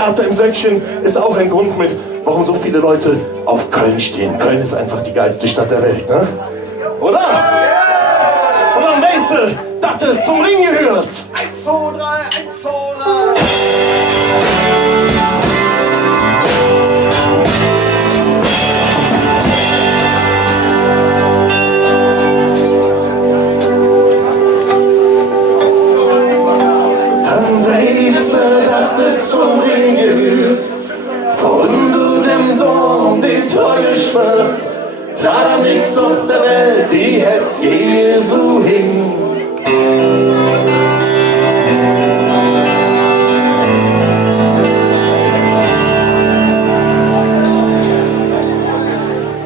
Theater im Söckchen ist auch ein Grund mit, warum so viele Leute auf Köln stehen. Köln ist einfach die geilste Stadt der Welt, ne? Oder? Und am nächsten, dass du zum Ring gehörst. 1, 2, 3, 1, 2, 3. Zum Ring gehörst, von du dem Dom den Treue schwörst, da nix auf der Welt, die Herz Jesu hing.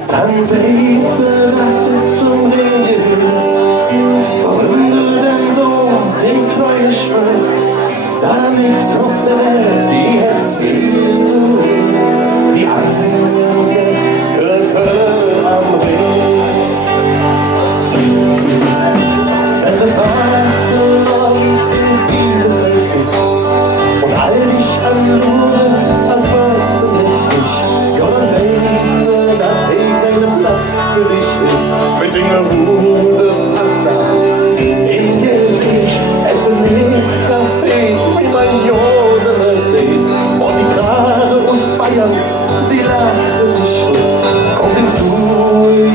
Dann weißt du, dass du zum Ring gehörst, von du dem Dom den Treue schwörst, da nix auf der Welt, die Herz Jesu hing, die Anhänger Köpfe am Ring. Wenn du fragst, wo die Welt ist, und all dich an Luren, als weißt du nicht, ja, dann weißt du, dass kein Platz für dich ist, mit den Ruhe anders im Gesicht, es belegt Kaffee, wie mein Jodel steht, und die Gerade aus Bayern, die lachte dich aus, und singst du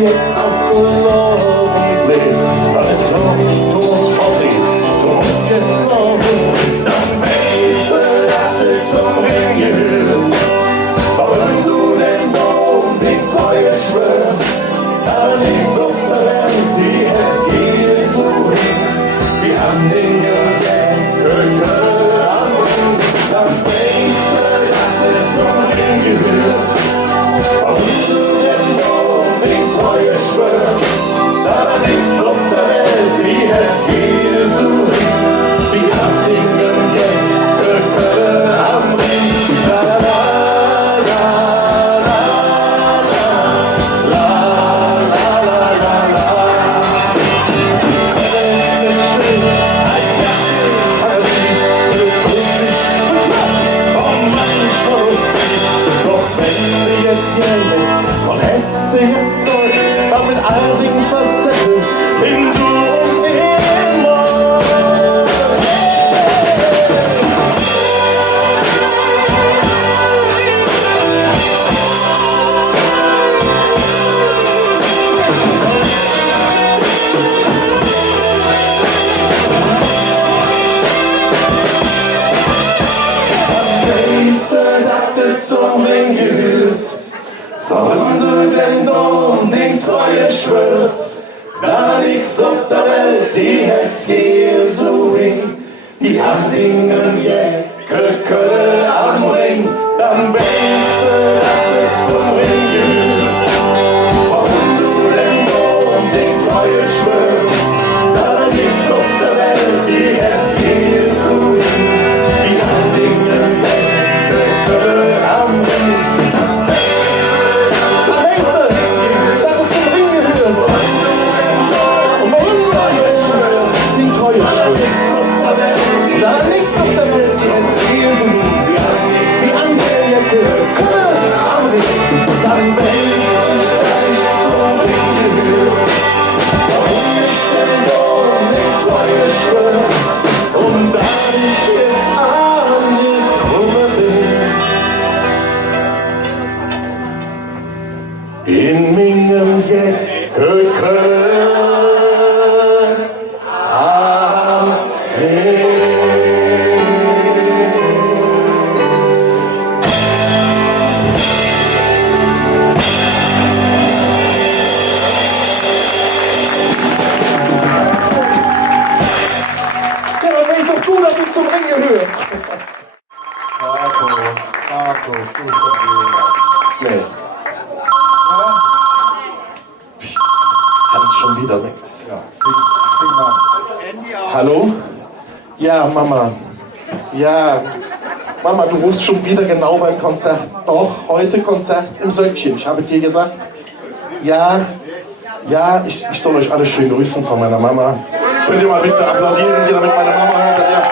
jetzt hast du noch ein Leben, alles klar, du musst fortgehen, du musst jetzt noch wissen, dann weißt du, dass du zum Ring gehörst, warum du den Dom, den Treue schwörst, da liegst auf der Welt, die Herz Jesu hing, wir haben den Köpfe am Ring, dann weißt du, dass du zum Ring gehörst, warum du den Dom, den Treue schwörst, da liegst auf der Welt, die Herz Jesu hing, wir haben den Köpfe am Ring, la la la. Und hättest du jetzt dort, war mit all seinen Facetten, in du und immer. Weißt du, dass du zum Ring gehörst, warum du dem Dom, den Treue schwörst, da liegst auf der Welt, die Herz Jesu hing, die Handingen Jäcke Kölle am Ring, dann weißt du, dass du zum Ring gehörst, warum du dem Dom, den Treue schwörst, da liegst auf der Welt, die Herz Jesu hing, die Handingen Jäcke Kölle am Ring. Da liegst auf der Welt, die Herz Jesu, die Angeljacke, Kölle am Ring, dann weißt du, steigst zum Ring gehört, warum ich den Dom, den Treue schwör, und da ich jetzt an die Kurve bin, in meinem Jäcke Kölle am Ring. Zum Ring gehörst. Marco, Nee. Hans schon wieder weg. Ja, prima. Hallo? Ja, Mama. Ja. Mama, du rufst schon wieder genau beim Konzert. Doch, heute Konzert im Söckchen. Ich habe dir gesagt. Ja. Ja, ich soll euch alle schön grüßen von meiner Mama. Könnt ihr mal bitte applaudieren, damit meine Mama hört? Ja.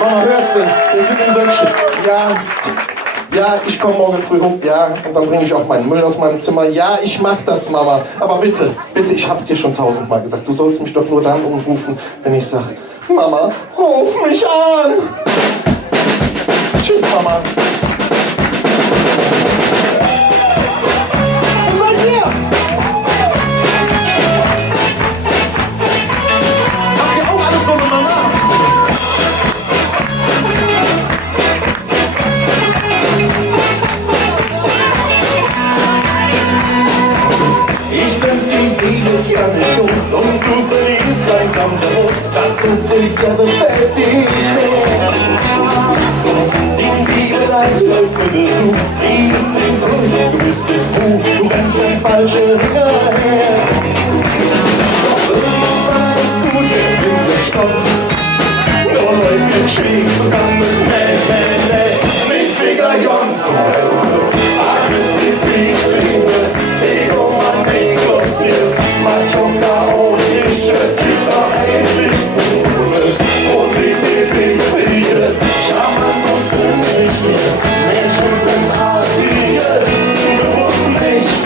Mama, hörst du? Wir sind im Söckchen. Ja. Ja, ich komme morgen früh hoch, ja, und dann bringe ich auch meinen Müll aus meinem Zimmer. Ja, ich mach das, Mama. Aber bitte, bitte, ich hab's dir schon 1000-mal gesagt. Du sollst mich doch nur dann umrufen, wenn ich sage, Mama, ruf mich an. Tschüss, Mama. Und bei dir? Habt ihr auch alles so eine Mama? Ich bin die Venus ja nicht um und du verlierst langsam den Mut, dazu together fällt dich schwer. Die Liebelei läuft mir Besuch, Liebe zieht zurück, du bist nicht froh, du rennst den falschen hinterher. Doch irgendwann ist du der Winde stopp, nur Leute schwieg zusammen mit Finger Jon, du weißt du, aggressiv wie Zwinge, Ego man nichts passiert, macho chaotische Typer, endlich Pure, positiv fixiert, charmant und unsicher, menschenartige, bewusst nicht,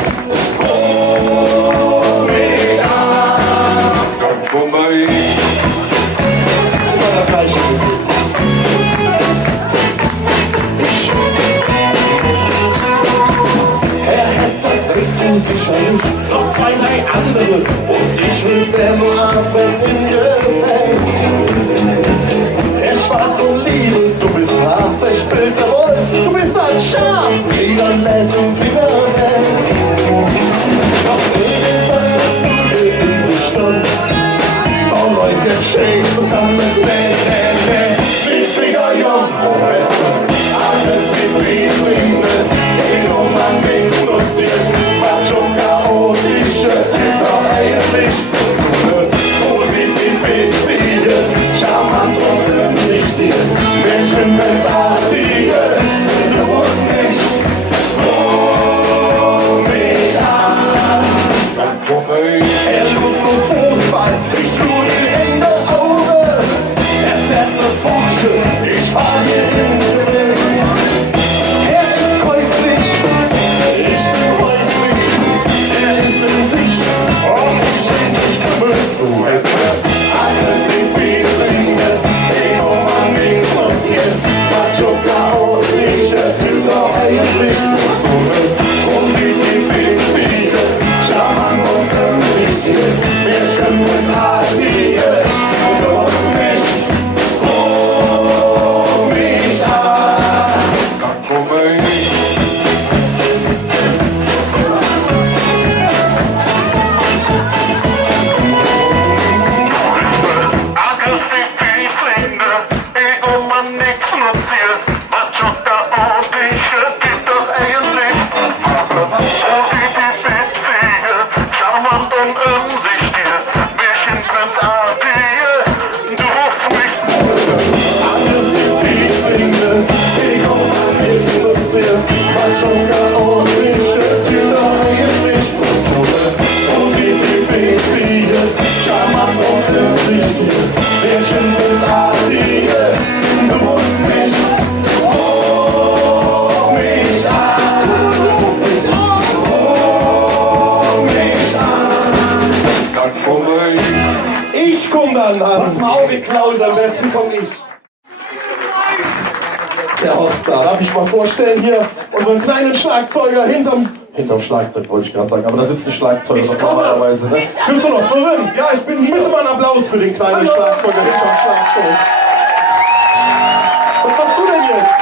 ruf mich an. Dann komm mal hin. Immer das gleiche Gefühl. Sicherlich noch 2, 3 andere und ich will nur atmen in Gefecht. Er spart um Liebe, du bist brav, verspillter Wolf, du bist ein Schaf, jeder lädt uns wieder weg. Doch irgendwann hast du dir in die Stunde, oh Leute, shake zusammen mit Finger Jon, wo weißt du, alles wie Friedrinde, Ego man nichts nutziert. Chaotische Typer, eigentlich positiv fixiert, charmant und umsichtig, menschenartige, du musst nicht ruf mich an. Dann komm mal hin. Er lust nur Fußball, ich tu die Hände Auge, er fährt ne Porsche, ich fahr hier in den Weg. Er ist käuflich, ich weiß nicht. Du weißt ja, alles sind wie Zwinge, Ego man nichts passiert, macho chaotische Typer, eigentlich positiv fixiert, charmant und umsichtig, menschenartige, du musst nicht, ruf mich an. Dann komm mal hin. Ich komm dann, Hans. Pass mal auf, ihr Klaus, am besten komm ich. Der Hochstar, darf ich mal vorstellen hier unseren kleinen Schlagzeuger hinterm Schlagzeug, wollte ich gerade sagen, aber da sitzt die Schlagzeuger Ich komme. normalerweise, ne? Bist du noch drin? Ja, ich bin hier. Bitte mal einen Applaus für den kleinen Hallo. Schlagzeuger hinterm Schlagzeug. Was machst du denn jetzt?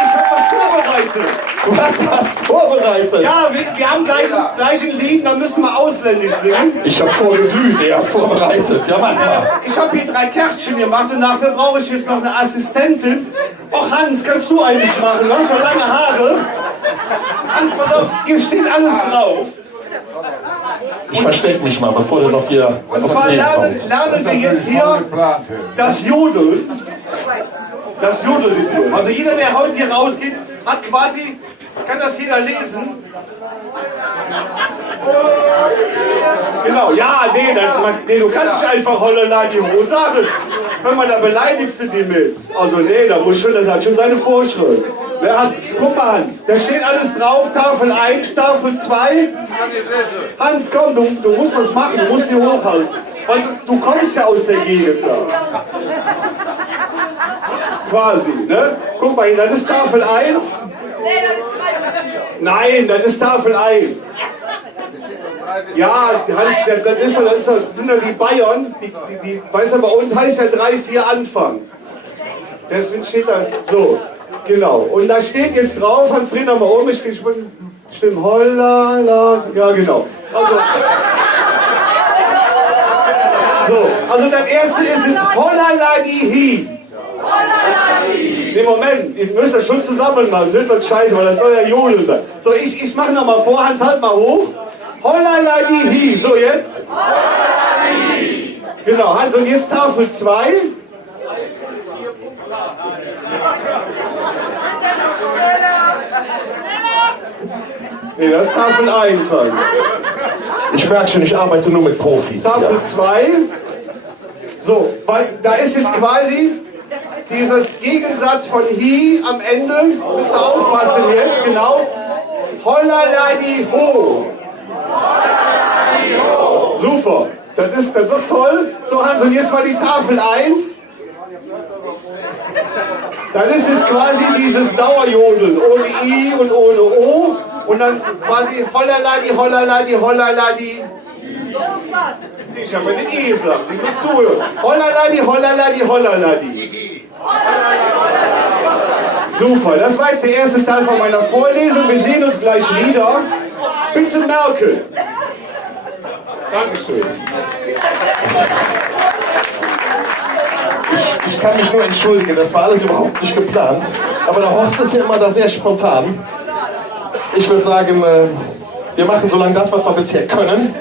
Ich hab was vorbereitet. Du hast was vorbereitet. Ja, wir haben gleich ein Lied, da müssen wir ausländisch singen. Ich hab vorgeglüht, er hat vorbereitet. Ja, mach mal. Ich habe hier 3 Kärtchen gemacht und dafür brauche ich jetzt noch eine Assistentin. Och Hans, kannst du eigentlich machen? Du hast so lange Haare. Hans, pass auf, hier steht alles drauf. Ich versteck mich mal, bevor der noch hier Und auf zwar den Weg lernen kommt. wir jetzt hier das Jodeln. Das Jodeln. Also jeder, der heute hier rausgeht, hat quasi, kann das jeder lesen. Genau, ja, nee, du kannst nicht einfach Hollerla die Hose sagen. Hör mal, da beleidigst du die mit. Also nee, da muss schon, das hat schon seine Vorschrift. Guck mal, Hans, da steht alles drauf, Tafel 1, Tafel 2. Hans, komm, du musst das machen, du musst sie hochhalten. Weil du kommst ja aus der Gegend da. Quasi, ne? Guck mal, das ist Tafel 1. Nein, das ist Tafel 1. Ja, Hans, das sind ja die Bayern, die weißt du, bei uns heißt ja 3, 4 Anfang. Deswegen steht da, so, genau. Und da steht jetzt drauf, Hans, dreh nochmal um, stimmt, holla, ja genau. Also das erste ist jetzt Hollaladi-Hi. Nee, Moment, ihr müsst das schon zusammen machen, das ist das scheiße, weil das soll ja Jodel sein. So, ich mach nochmal vor, Hans, halt mal hoch. Hollaladi-Hi, so jetzt. Hollaladi-Hi. Genau, Hans, und jetzt Tafel 2. Nee, das ist Tafel 1, Hans. Ich merke schon, ich arbeite nur mit Profis. Tafel 2. So, weil da ist jetzt quasi dieses Gegensatz von Hi am Ende. Müsst ihr aufpassen jetzt, genau. Hollaladi ho. Super, das wird toll. So, Hans, und jetzt mal die Tafel 1. Dann ist es quasi dieses Dauerjodeln, ohne I und ohne O. Und dann quasi Hollaladi, Hollaladi, Hollaladi. Ich habe nicht I gesagt, ich muss zuhören. Hollaladi, Hollaladi, Hollaladi. Super, das war jetzt der erste Teil von meiner Vorlesung. Wir sehen uns gleich wieder. Bitte merken. Dankeschön. Ich kann mich nur entschuldigen, das war alles überhaupt nicht geplant. Aber der Horst ist ja immer da sehr spontan. Ich würde sagen, wir machen so lange das, was wir bisher können.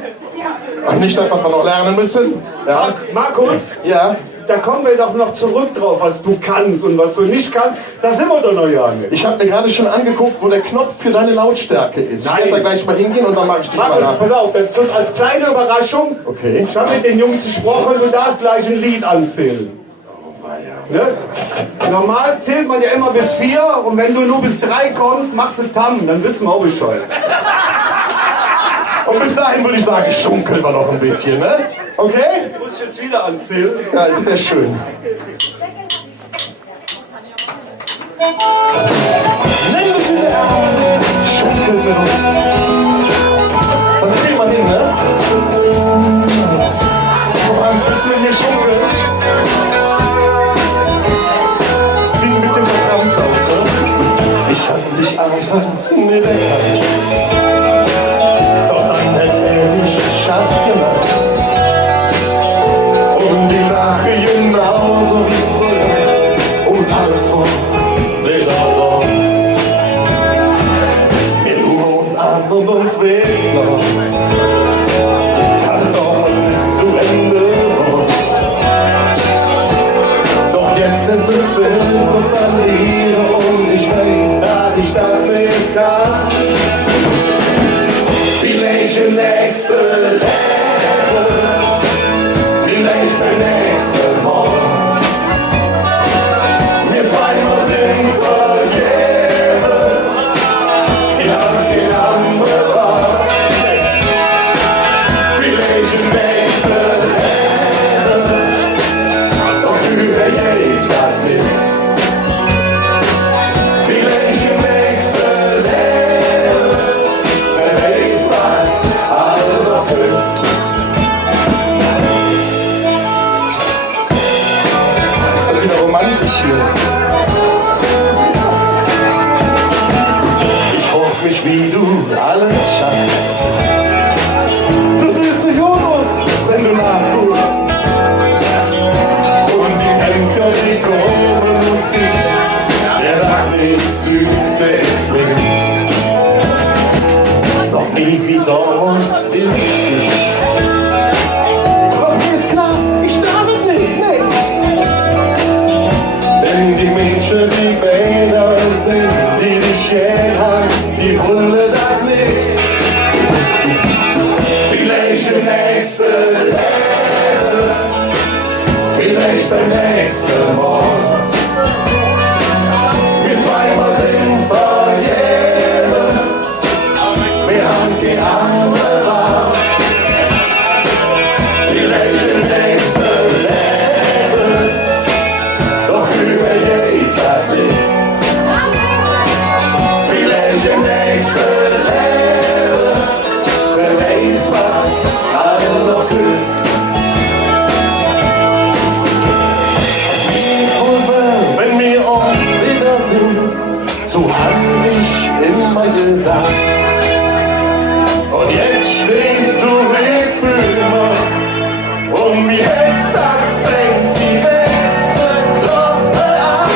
Und nicht das, was wir noch lernen müssen. Ja. Markus? Ja? Da kommen wir doch noch zurück drauf, was du kannst und was du nicht kannst. Da sind wir doch noch ja nicht. Ich habe mir gerade schon angeguckt, wo der Knopf für deine Lautstärke ist. Ich werde da gleich mal hingehen und dann mache ich dich mal Markus, nach. pass auf, das wird als kleine Überraschung. Okay. Ich habe mit den Jungs gesprochen, du darfst gleich ein Lied anzählen. Ne? Normal zählt man ja immer bis 4 und wenn du nur bis 3 kommst, machst du Tam, dann wissen wir auch Bescheid. Und bis dahin würde ich sagen, schunkeln wir noch ein bisschen, ne? Okay? Du musst jetzt wieder anzählen. Ja, das wäre schön. Nimm uns in den Arm, schunkelt mit uns. Also geh mal hin, ne? Noch eins, willst du hier schunkeln? Sieht ein bisschen verkrampft aus, ne? Ich hab dich anfangs nicht erkannt. Doch dann hätte dich Schatz gemacht. Und die Lache genauso wie früher. Und alles vor, wieder vor. Wir lugen uns an und uns weglaufen. Tat doch zu Ende. Doch jetzt ist es Film zu verlieren. Und ich weiß, dass ich das nicht kann. Vielleicht nächste Leben, vielleicht der nächste Morgen. Wir zweimal sind vergeben, ich hab kein anderer Wahl. Vielleicht nächste Leben, doch fühle ich das nicht. Vielleicht nächste Leben, wer weiß was alle erfüllt. Das ist doch wieder romantisch hier. Ich frag mich, wie du alles schaffst. Du süße Jonas, wenn du nachguckst. Und die Pension, die kommen und ich, der nach dem Süden ist bringt. Doch nie wie damals will ich nicht. Doch mir ist klar, ich darf es nicht, nee. Denn die Menschen, die Bäder sind, die dich gern haben, die wollen das nicht. Vielleicht im nächsten Leben, vielleicht beim nächsten Morgen. Wir zweimal sind gedacht. Und jetzt stehst du für immer und wie jetzt dann fängt die Welt zu kloppen an.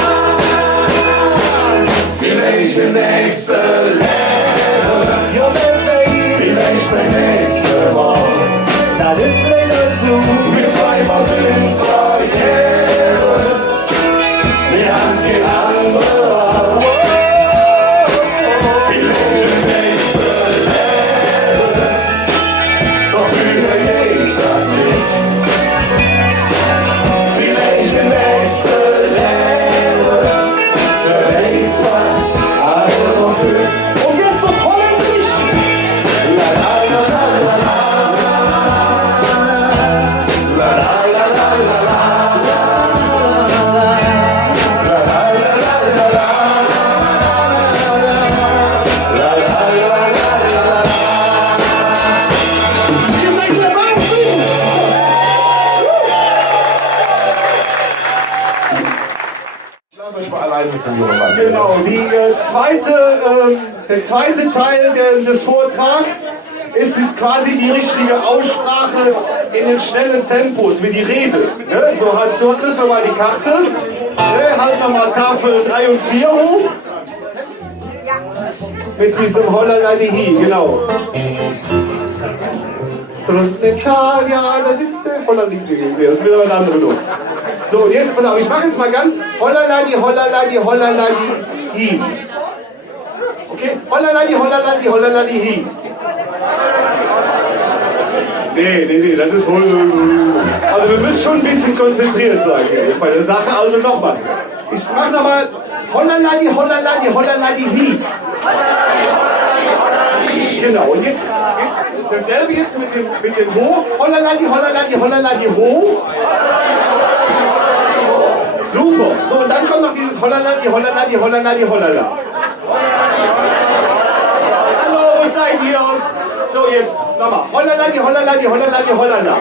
Vielleicht der nächste Lehrer, ja, vielleicht der nächste Mann. Das ist leider so, mit 2x5 Karriere, wir haben kein anderer. Vielleicht der nächste Lehrer, doch früher geht das nicht. Vielleicht der nächste Lehrer, der weiß was, also noch hübsch. Und jetzt noch Holländisch! La la la la la la. Genau, der zweite Teil des Vortrags ist jetzt quasi die richtige Aussprache in den schnellen Tempos, wie die Rede. Ne? So, halt, so müssen wir mal die Karte. Ne? Halt nochmal Tafel 3 und 4 hoch. Mit diesem Hollaladihi, genau. Ja, da sitzt der Hollaladihi. Das ist wieder ein anderer Ton. So, und jetzt, pass auf, ich mache jetzt mal ganz Hollaladi, Hollaladi, Hollaladi, okay? Hollaladi, Hollaladi, Hollaladi, Nee, das ist wohl. Also, wir müssen schon ein bisschen konzentriert sein hier bei der Sache. Also, nochmal. Ich mache nochmal Hollaladi, Hollaladi, Hollaladi, Genau, und jetzt dasselbe jetzt mit dem Ho. Hollaladi, Hollaladi, Hollaladi, Ho. Super. So, und dann kommt noch dieses Hollaladi, Hollaladi, Hollaladi, Hollala. Hallo, wo seid ihr? So, jetzt nochmal. Hollaladi, Hollaladi, Hollaladi, Hollala.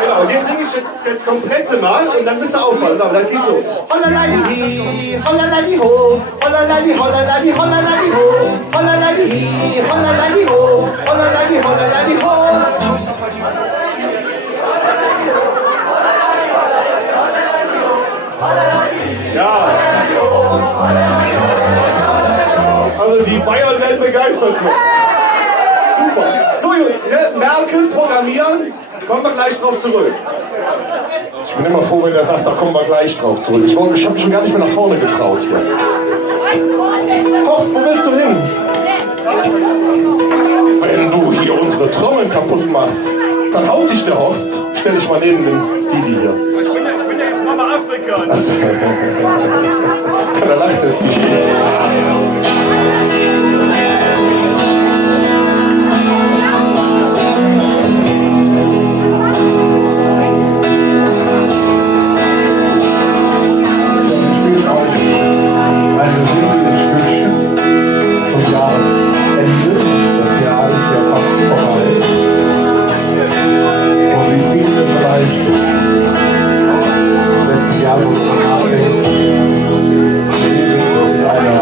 Genau, und jetzt singe ich das komplette Mal und dann müsst ihr aufpassen. So, dann geht's so. Hollaladi, Hollaladi, ho. Hollaladi, Hollaladi, Hollaladi, ho. Hollaladi, Hollaladi, ho. Hollaladi, Hollaladi, ho. Ja. Also die Bayern werden begeistert. Super. So, ne, merken, programmieren, kommen wir gleich drauf zurück. Ich bin immer froh, wenn er sagt, da kommen wir gleich drauf zurück. Ich habe mich schon gar nicht mehr nach vorne getraut hier. Horst, wo willst du hin? Wenn du hier unsere Trommeln kaputt machst, dann haut dich der Horst. Stell dich mal neben den Stevie hier. Ich bin ja jetzt Mama Afrika. Da lacht der Stevie. Letzten Jahr, wo man nachdenkt, Leben aus einer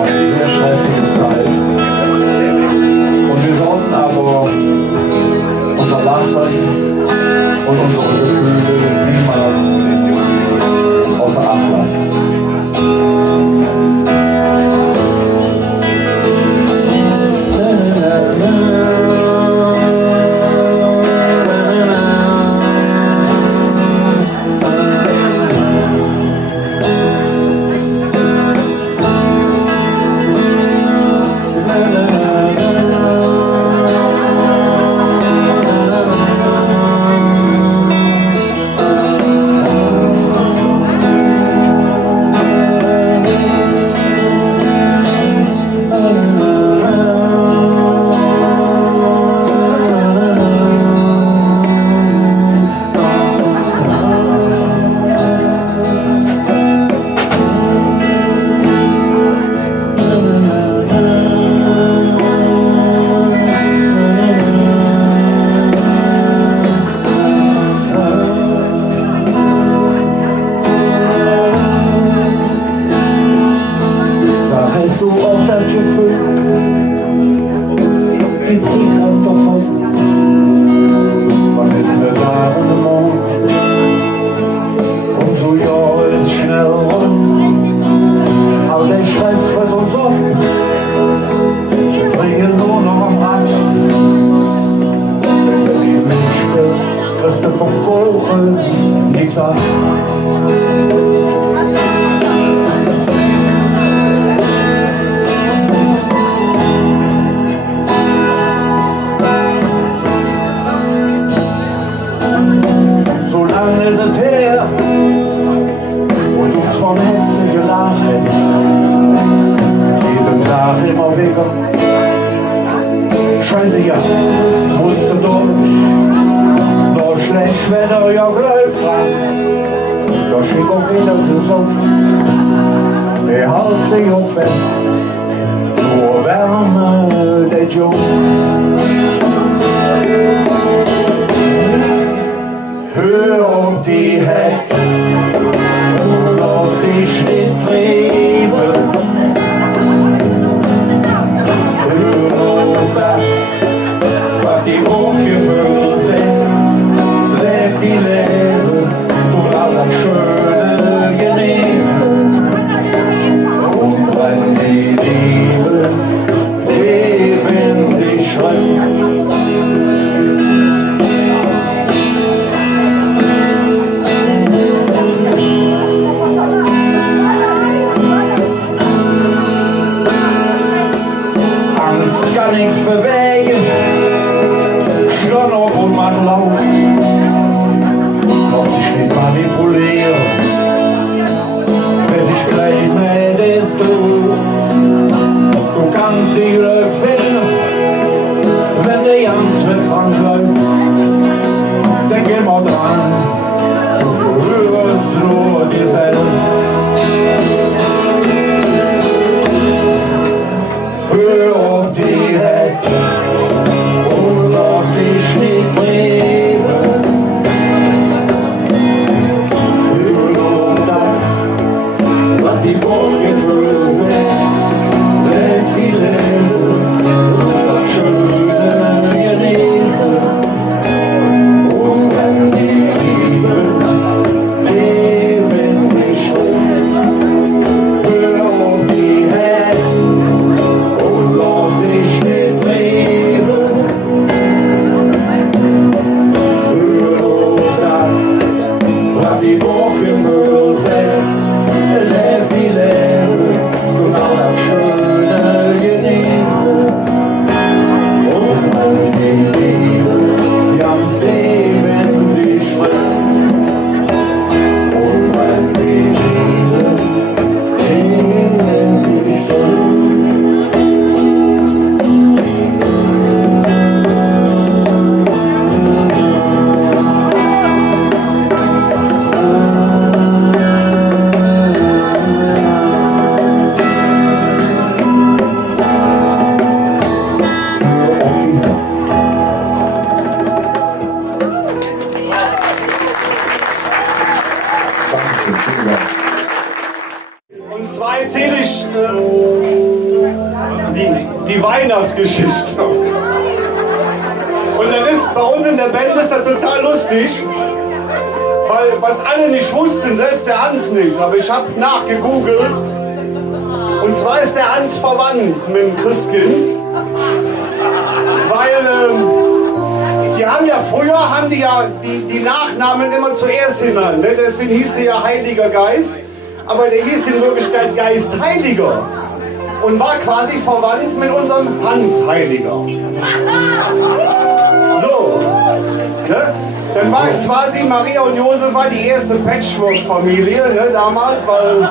falsche Vögel, die ziehen halt davon. Man ist mir da im Mond, und so ja ist schnell rum. All der Stress, was uns so, drehen nur noch am Rand. Wenn du die Mensch bist, kriegst du vom Kuchen nichts ab. So lange ist es her, wo du von Herzen gelacht hast, jeden Tag immer wieder. Scheiße, ja, musste durch, nur schlecht Wetter, ja, läuft rein. Da schick auch wieder die Sonne, der hält sich auch fest, nur Wärme, der Jung. Hör auf die Hetze und lass dich nicht treiben. Hör auf das, was die Hochgefühle sind. Lebt die Leben durch all das Schöne genießen. Und wenn die Liebe tief in dich schreibt, kann nichts bewegen, Schlotter und mach laut, lass dich nicht manipulieren, wer sich gleich meldet, ist du kannst die Glück finden, wenn der Jans mit Frank läuft, denk immer dran, du berührst nur dir selbst. Hör auf die Hetze und lass dich nicht treiben. Hör auf das, was die Bauchgefühle sind. Lässt die Leben das Schöne genießen. Und wenn die Liebe tief in dich schwimmt, hör auf die Hetze. Lass dich nicht treiben. Hör auf das, was die Bauchgefühle sind. Lebt die Leben und all das Schöne genießen. Und wenn die Liebe ganz tief in dich schwimmt, und wenn die Liebe tief in dich schwimmt, Und zwar erzähle ich die Weihnachtsgeschichte. Und das ist, bei uns in der Band ist das total lustig, weil was alle nicht wussten, selbst der Hans nicht, aber ich habe nachgegoogelt. Und zwar ist der Hans verwandt mit dem Christkind, weil die haben ja früher die Nachnamen immer zuerst genannt, ne? Deswegen hieß der ja Heiliger Geist. Aber der hieß in Wirklichkeit Geist Heiliger und war quasi verwandt mit unserem Hans Heiliger. So, ne? Dann war quasi Maria und Josef war die erste Patchwork-Familie, ne, damals, weil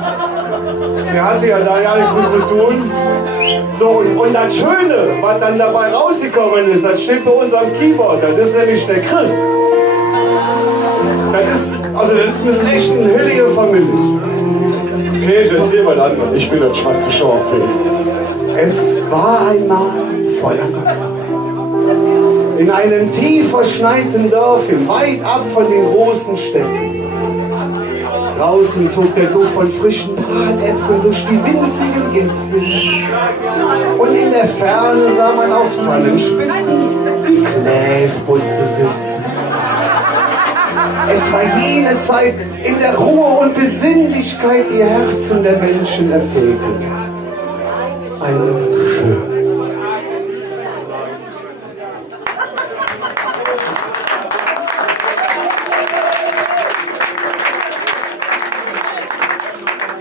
der hatte ja da ja nichts mit zu tun. So, und das Schöne, was dann dabei rausgekommen ist, das steht bei uns am Keyboard, das ist nämlich der Christ. Das ist eine echt eine heilige Familie. Okay, ich erzähl mal an, ich bin das schwarze Schaf. Es war einmal vor langer Zeit in einem tief verschneiten Dörfchen, weit ab von den großen Städten. Draußen zog der Duft von frischen Bratäpfeln durch die winzigen Gässchen. Und in der Ferne sah man auf Tannenspitzen die Kläfputze sitzen. Es war jene Zeit, in der Ruhe und Besinnlichkeit die Herzen der Menschen erfüllte. Eine schöne Zeit.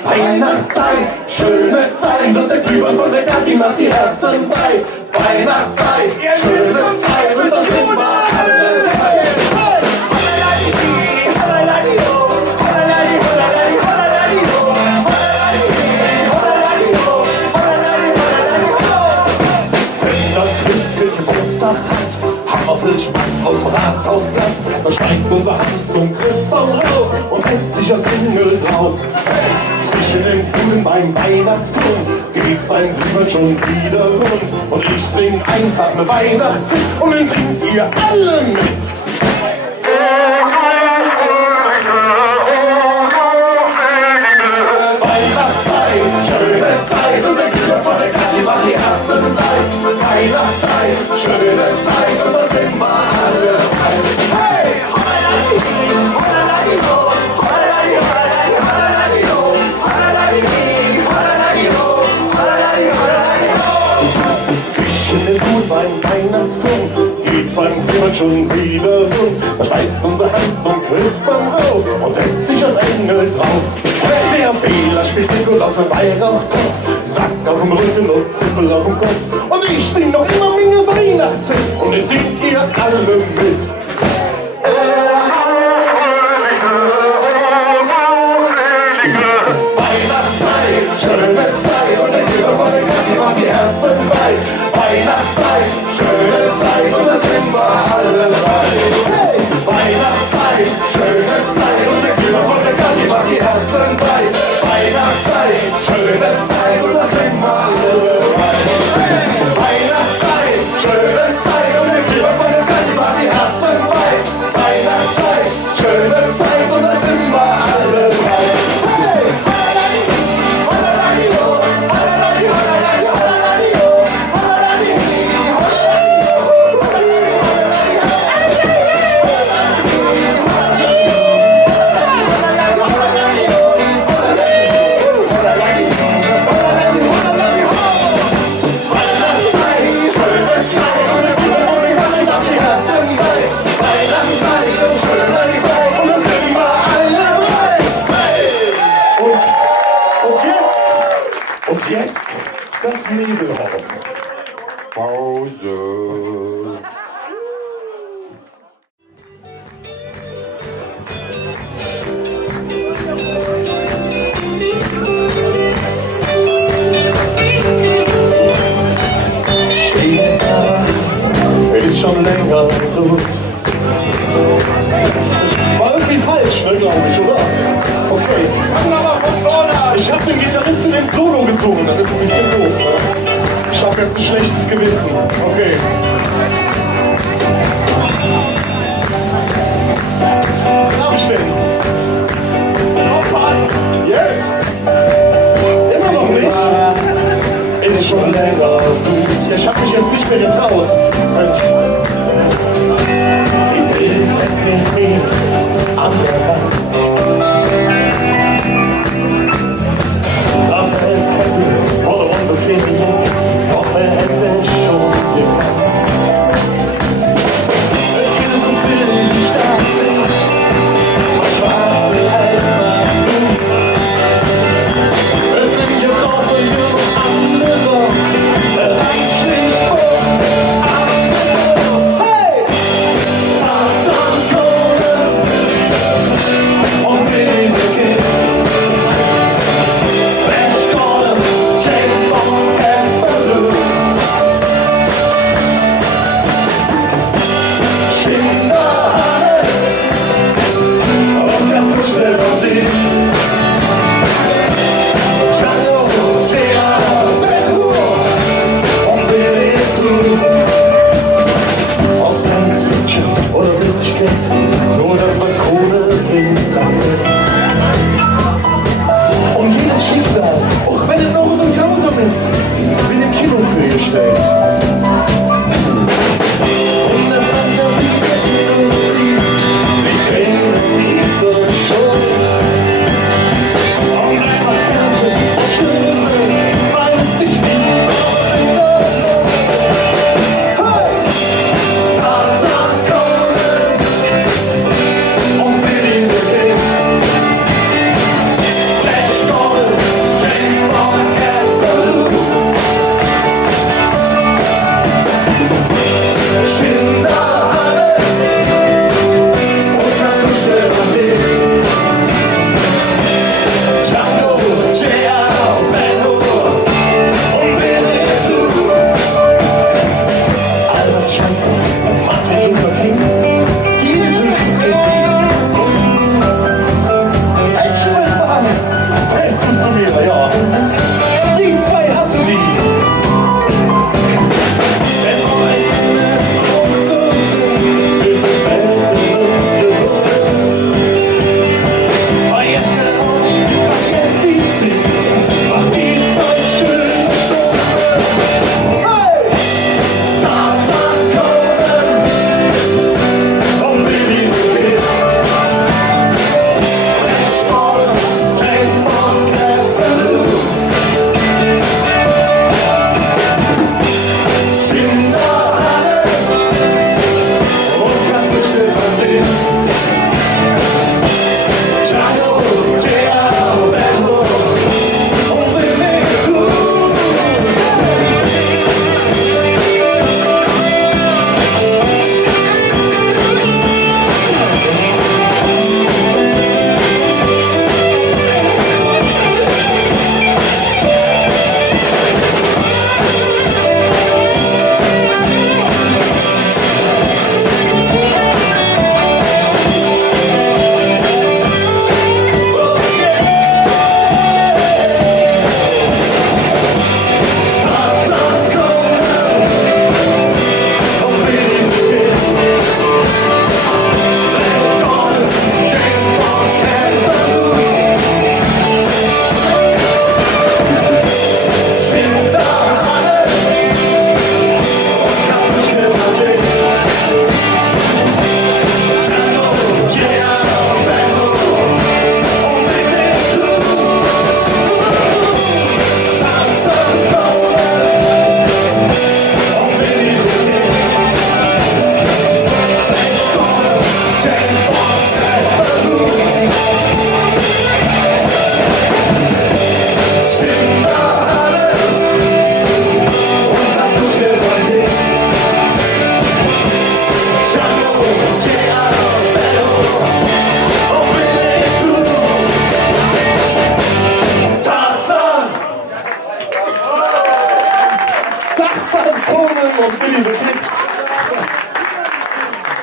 Weihnachtszeit, schöne Zeit und der Glühwein von der Kathi macht die Herzen frei. Weihnachtszeit, schöne Zeit und das sind wir alle dabei. Wenn das Christkind Geburtstag hat, haben wir viel Spaß am Rathausplatz. Da steigt unser Hans zum Christbaum rauf und hält sich als Engel drauf. Zwischen den Kugeln beim Weihnachtsbaum geht's beim Glühwein schon wieder rund. Und ich sing einfach ne Weihnachtshit und den singt ihr alle mit. Weihnachtszeit, schöne Zeit und der Glühwein von der Kathi macht die Herzen weit. Weihnachtszeit, schöne Zeit und da sind wir alle frei. Hey! Zwischen den Kuh beim Weihnachtsturm geht's beim Glühwein schon wieder rund. Da steigt unser Hans zum Christbaum rauf und setzt sich als Engel drauf. Der Bela spielt Nikolaus mit Weihrauchtopf, Sack auf dem Rücken und Zippel auf dem Kopf. Und ich sing noch immer meine Weihnachtshit und jetzt singt ihr alle mit. Weihnachtszeit, schöne Zeit und der Glühwein von der Kathi macht die Herzen weit. Weihnachtszeit, schöne Zeit und da sind wir alle dabei. Hey! Weihnachtszeit, schöne Zeit und der Glühwein von der Kathi macht die Herzen weit. Weihnachtszeit, schöne Zeit und da sind wir alle dabei. Hey! Weihnachtszeit, schöne Zeit und der Glühwein von der Kathi macht die Herzen weit. Weihnachtszeit, schöne Zeit und da sind wir alle dabei. Hey! Und jetzt das Nebelhorn. Pause. Steht da, ist schon länger tot. War irgendwie falsch, ne, glaube ich, oder? Okay. Fangen wir mal von vorne an. Ich hab den Gitarristen im Solo gesungen, das ist ein bisschen doof. Ne? Ich hab jetzt ein schlechtes Gewissen. Okay. Was hab ich denn? Aufpassen! Jetzt? Immer noch nicht? Ist schon länger. Ich hab mich jetzt nicht mehr getraut. Sie will mich an der Wand. Raphael Keppel wurde unbequem, doch er hätte schon gekannt. Es geht so billig, stark sind, und schwarze Elfen. Es sind ja doch genug andere, reicht nicht vor, hey! Tarzan-Klone und wenige Kinder. James Bond, schlecht.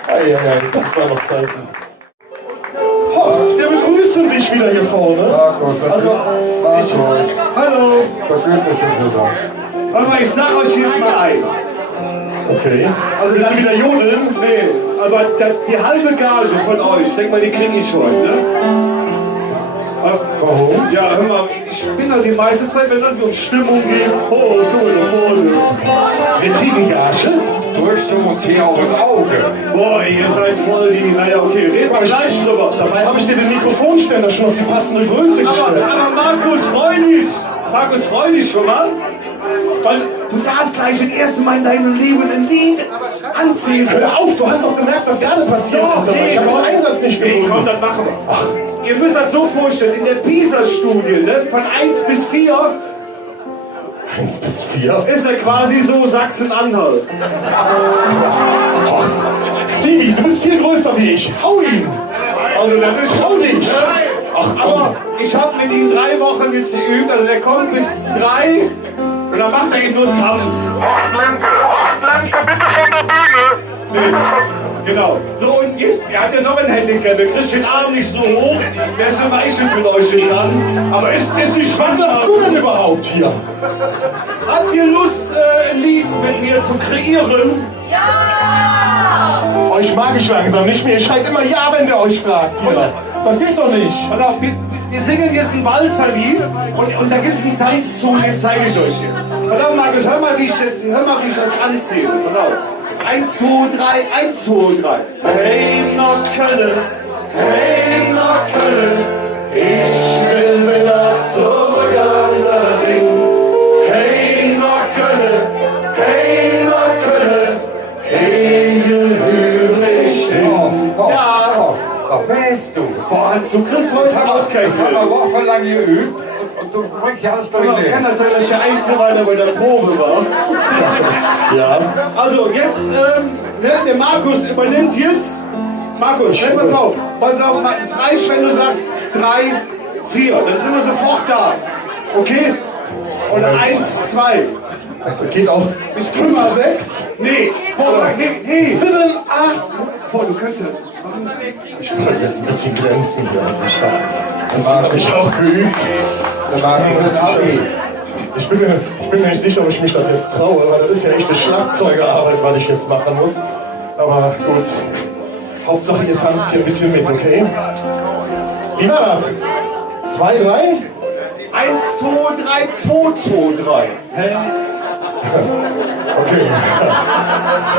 Eieiei, das war noch Zeiten. Horst, wir begrüßen dich wieder hier vorne. Also, hallo. Aber ich sag euch jetzt mal eins. Okay. Also, Willst du wieder jodeln? Nee, aber die halbe Gage von euch, ich denk mal, die kriege ich schon, ne? Warum? Ja, hör mal, ich bin doch die meiste Zeit, wenn es um Stimmung geht. Oh, du da vorne. Wir kriegen Gage. Drückst du uns hier auf das Auge? Boah, ihr seid voll die. Naja, okay, reden wir gleich drüber. Dabei habe ich dir den Mikrofonständer schon auf die passende Größe gestellt. Aber Markus, freu dich! Markus, freu dich schon mal. Weil du darfst gleich das erste Mal in deinem Leben ein Lied anziehen. Hör auf, du hast doch gemerkt, was gerade passiert ist. Aber ich habe auch einen Einsatz nicht Nee, gefunden. komm, das machen wir. Ach, ihr müsst das so vorstellen, in der PISA-Studie, ne, von 1 bis 4 1 bis 4. ist er quasi so Sachsen-Anhalt. Horst, Stevie, du bist viel größer wie ich. Hau ihn! Also das ist Schau dich! Ach, aber ich habe mit ihm 3 Wochen jetzt geübt, also der kommt bis 3 und dann macht er eben nur Tam. Horst, bitte von der Bühne! Nee, genau. So, und jetzt, er hat ja noch ein Handicap, er kriegt den Arm nicht so hoch, deswegen war ich jetzt mit euch den Tanz. Aber ist nicht Was machst du denn überhaupt hier? Habt ihr Lust, ein Lied mit mir zu kreieren? Euch mag ich langsam nicht mehr. Ihr schreit immer ja, wenn der euch fragt hier. Das geht doch nicht. Pass auf, wir singen jetzt ein Walzerlied und da gibt es einen Tanz zu, den zeige ich euch hier. Pass auf, Markus, hör mal, wie ich das anziehe. Pass auf. 1, 2, 3, 1, 2, 3. Hey, nach Köln, hey, nach Köln. Ich will wieder zurück an den Ring. Hey, nach Köln, hey, nach Köln. Hey, höre ich hin. Ja. Wer bist du? Boah, Hans, du kriegst heute auch kein Ich habe Geld. wochenlang geübt und du bringst ja alles Kann durchsehen. das sein, dass ich der Einzige war, der bei der Probe war? Ja. Also jetzt, der Markus übernimmt jetzt. Markus, schnell mal drauf. Pass auf, es reicht, wenn du sagst 3, 4. Dann sind wir sofort da. Okay? Und 1, 2. Also geht auch. Ich kümmere 6. Nee. Boah, nee. 7, 8. Boah, du könntest. Ich wollte jetzt ein bisschen glänzen hier auf dem Start. Das habe ich auch geübt. Der Markus ist Abi. Ich bin mir nicht sicher, ob ich mich das jetzt traue, weil das ist ja echte Schlagzeugerarbeit, was ich jetzt machen muss. Aber gut. Hauptsache, ihr tanzt hier ein bisschen mit, okay? Wie war das? 2, 3? 1, 2, 3, 2, 2, 3. Hä? Okay.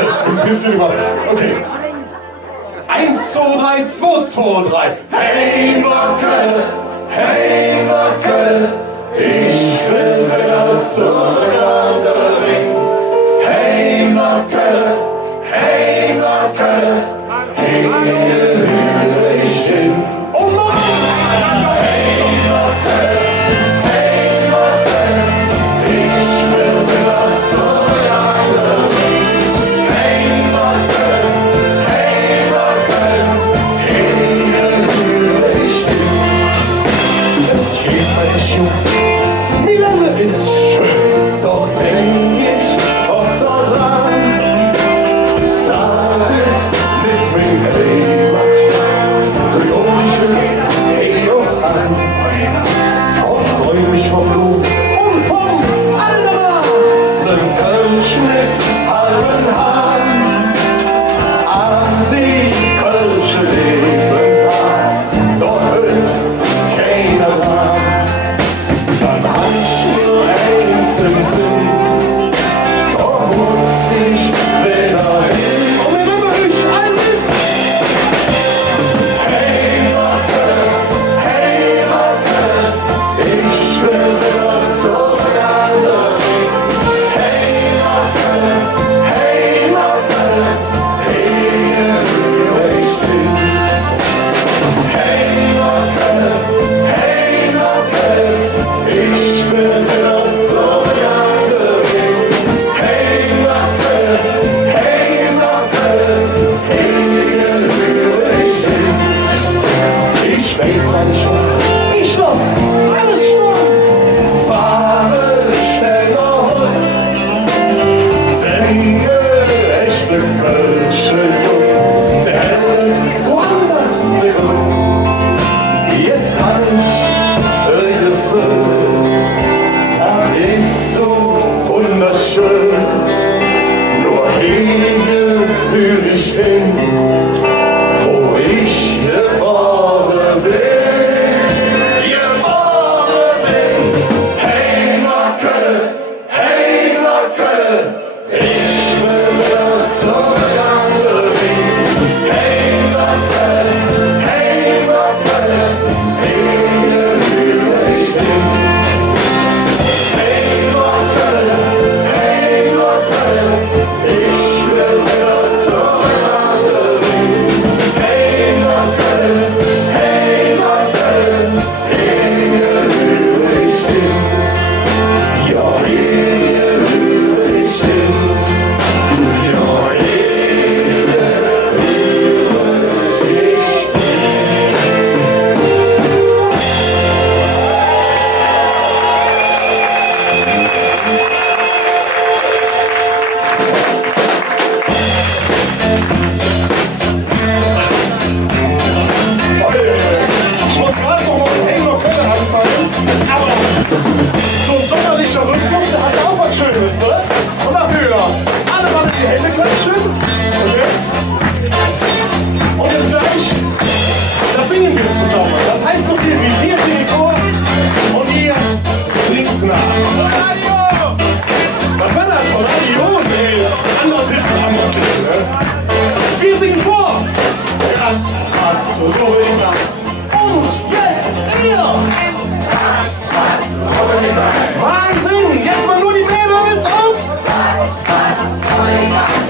Ich bin ein bisschen überrascht. Okay. 1, 2, 3, 2, 2, 3. Hey, Mockel, hey, Mockel, ich will wieder zurück an den Ring. Hey, Mockel, hey, Mockel, hey, höre ich hin. Oh, Mockel! Hey, Mockel, hey, Mockel, ich will wieder zurück an den Ring. Hey, Mockel, hey, Mockel, wie lange ist schön, doch denk ich oft daran, da ist mit mir Kleber, so jung ich bin, hey doch an, oft freu mich vom Blut und vom Andermatt, nem Kölsch mit halben Haaren, an die Kölsche Lebensart, doch hört keiner dran. Dann hab ich nur eins im Sinn, doch muss ich wieder hin. Und wir nehmen euch ein mit! Hey Mockel, ich will wieder zurück an den Ring. Hey Mockel, hier höre ich hin. Hey Mockel, ich will wieder zurück an den Ring. Hey Mockel, hier höre ich hin. Ich weiß, wann ich war. Ich weiß, alles schon. Fahre schneller Hus. Denke, echte Kölsche Jung. Der hält woanders mit uns. Jetzt hab ich Freude, das ist so wunderschön. Nur hier will ich hin, wo ich geboren bin. Geboren bin. Hey Mockel, ich will wieder zurück an den Ring. Hey Mockel, hier höre ich hin. Hey Mockel, ich will wieder zurück an den Ring. Hey Mockel, hier höre ich hin. Ja, hier höre ich hin.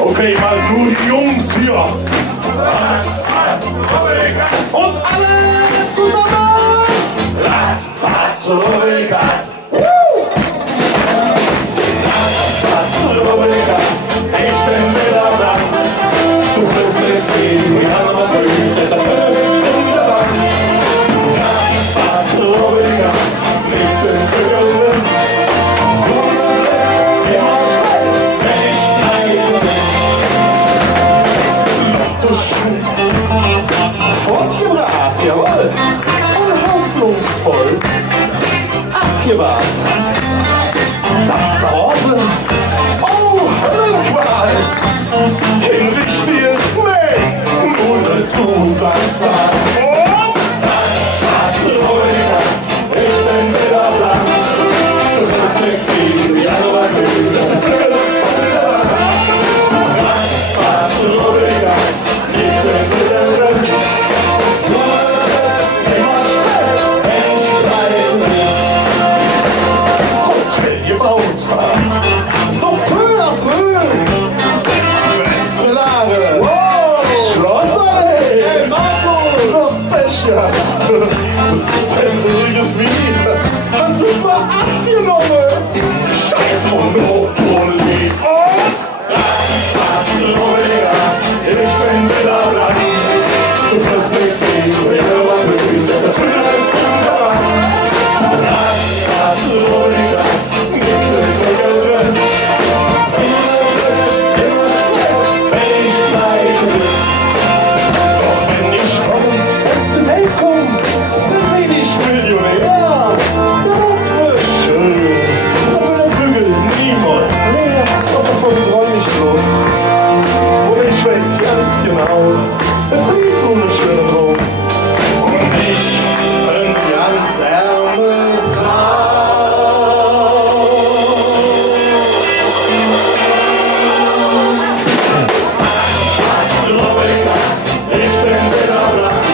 Okay, mal nur die Jungs hier. Und alle zusammen. Ratzfatz, Rubbelgatz. Ratzfatz, Rubbelgatz. Ich bin wieder da. Du bist es wie die anderen Füße. Das ist wunderbar. Ratzfatz, Rubbelgatz. Nichts im Zögern. So immer fest, wenn ich bleibe. Lottoschein. Fortgebracht, jawohl. Unhoffnungsvoll. Abgewahrt. Samstagabend. Oh, Höllenqual. Kindlich spielt, nee, nur dazu Samstag. Und das Ruhigkeit, ich bin wieder blank. Du bist nicht wie Januar, das Ruhigkeit, ich bin wieder drin. So ist immer Stress, wenn ich bleibe. Hotel gebaut, so peu à peu. Beste Lage, Schlossallee, so Fächer, Tempelgefühl, dann sind wir abgenommen. Scheiß Monopoly. Ich bin wieder blank. Du kannst nichts sehen, du bist aber böse. Das ist wunderbar. Das ist ruhig, nichts ist vergessen. So ist immer Stress, wenn ich bleibe. Doch wenn ich stolz auf die Welt komme, dann bin ich Millionär. Ja, das wird schön. Aber der Bügel niemals leer. Doch davon träum ich bloß. Und ich weiß ganz genau, der Brief ohne schöne Raum. Und ich bin ganz ärme Ich bin wieder blank.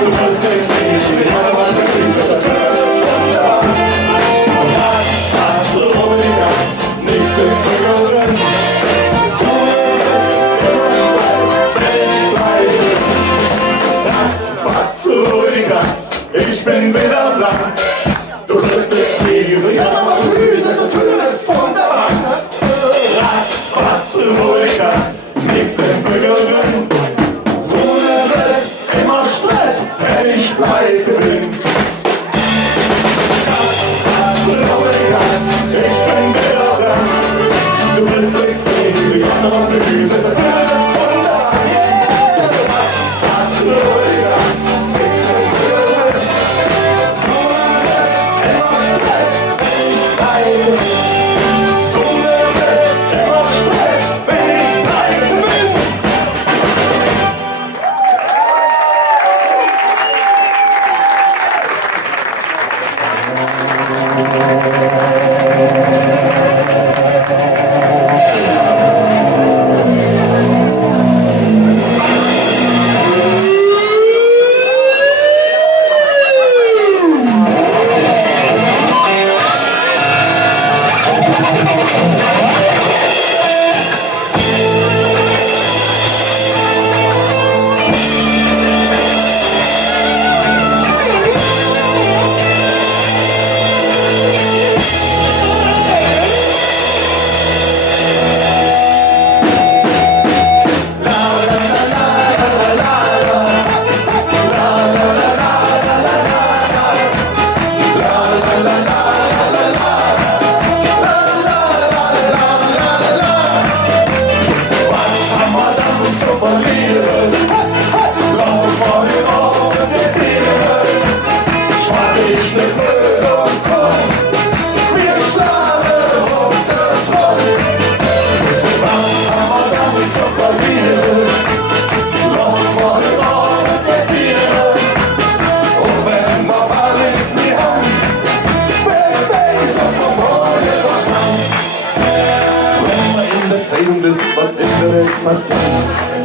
Du kannst nicht sehen, ich habe was gekriegt, das ist wunderbar. Das ist nichts im Vergören. So ist immer Stress, wenn ich bleibe. Ratzfatz, Ruhigats, ich bin wieder blank. Du kriegst nicht wie aber Füße, du tust wunderbar. Ratzfatz, Ruhigats, nichts im Vergören. So ist es immer Stress, wenn ich bleibe bin. Ich bin wieder blank. Du willst nichts gegen die anderen Füße. Das ist wunderbar. Das ist ruhiger. Ich bin wieder drin. So ist immer Stress, wenn ich bleibe. So ist immer Stress, wenn ich bleibe bin.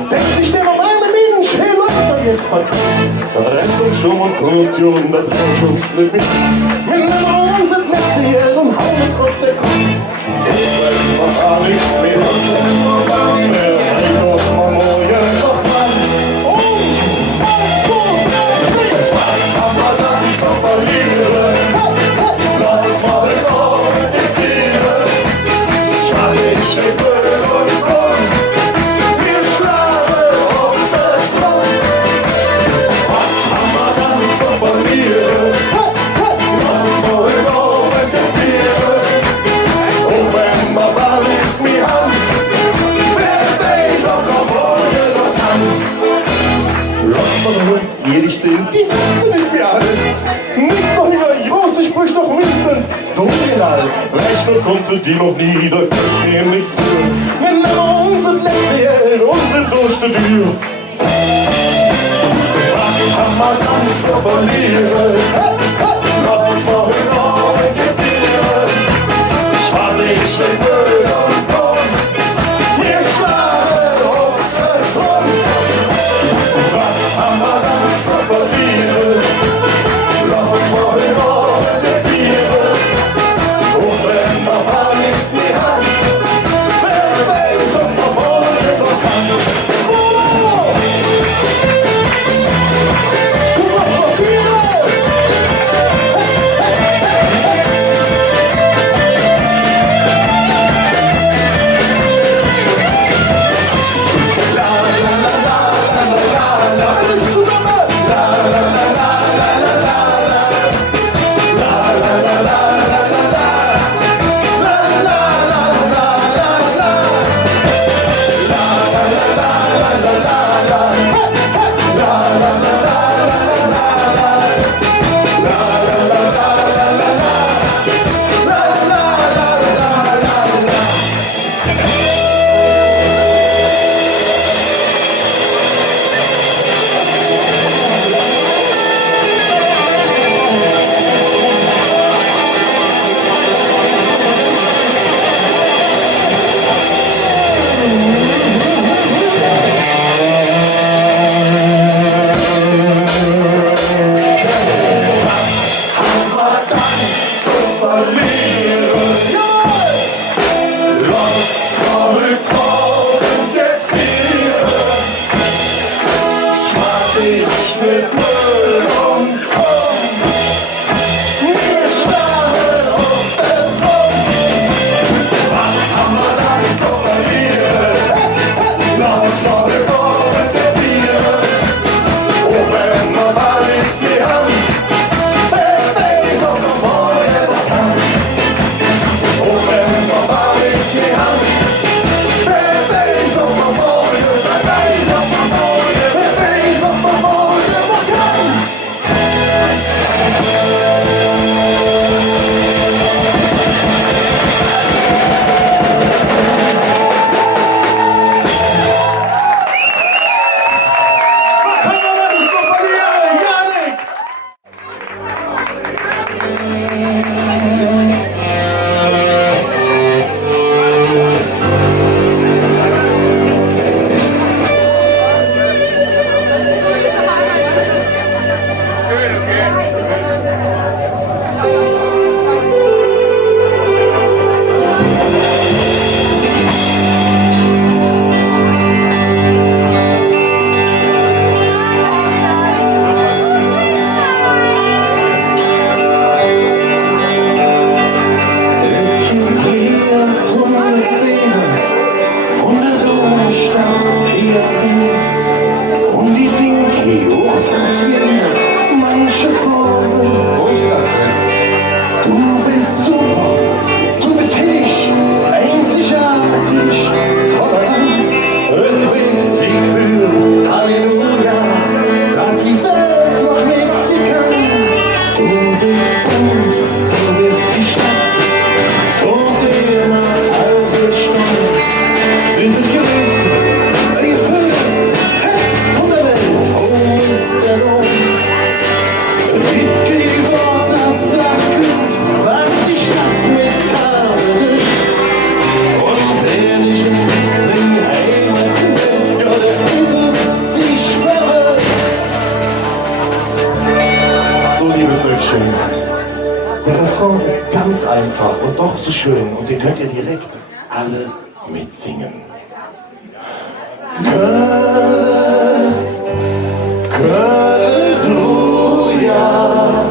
Denkt sich der normale Mensch, hey Leute, jetzt verkauft. Da rennt uns schon und Korruption, da bringt uns Glück mit. Mit den Augen sind letzte Jahre und hauen auf der Kopf. Ich weiß noch gar nichts mehr. mit Müll und Grund. Wir schlagen auf das Land. Was haben wir dann zu verlieren? Was wollen wir mit den Tieren? Und wenn wir bald ist mir an, wer weiß, ob wir morgen noch kann. Lass mal uns ehrlich sind, die sind nicht mehr alles. Nichts noch über große Sprüche doch mindestens. Dunkelal, Rechnung konnte die noch nie, da könnt ihr nichts tun. Wenn aber unser letzte Geld, unsere durchste Tür. Was kann man dann zu verlieren? Lass uns mal in Ordnung getieren. Schade ich mit Müll und Grund. Wir schlagen auf den Thron. Was haben wir dann zu verlieren? Lass uns mal in Ordnung getieren. Und wenn man mal nichts mehr hat, wer weiß, ob man morgen noch kann. Refrain ist ganz einfach und doch so schön und den könnt ihr direkt alle mitsingen. Kölle, Kölle, du ja,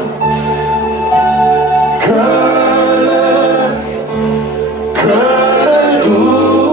Kölle, Kölle, du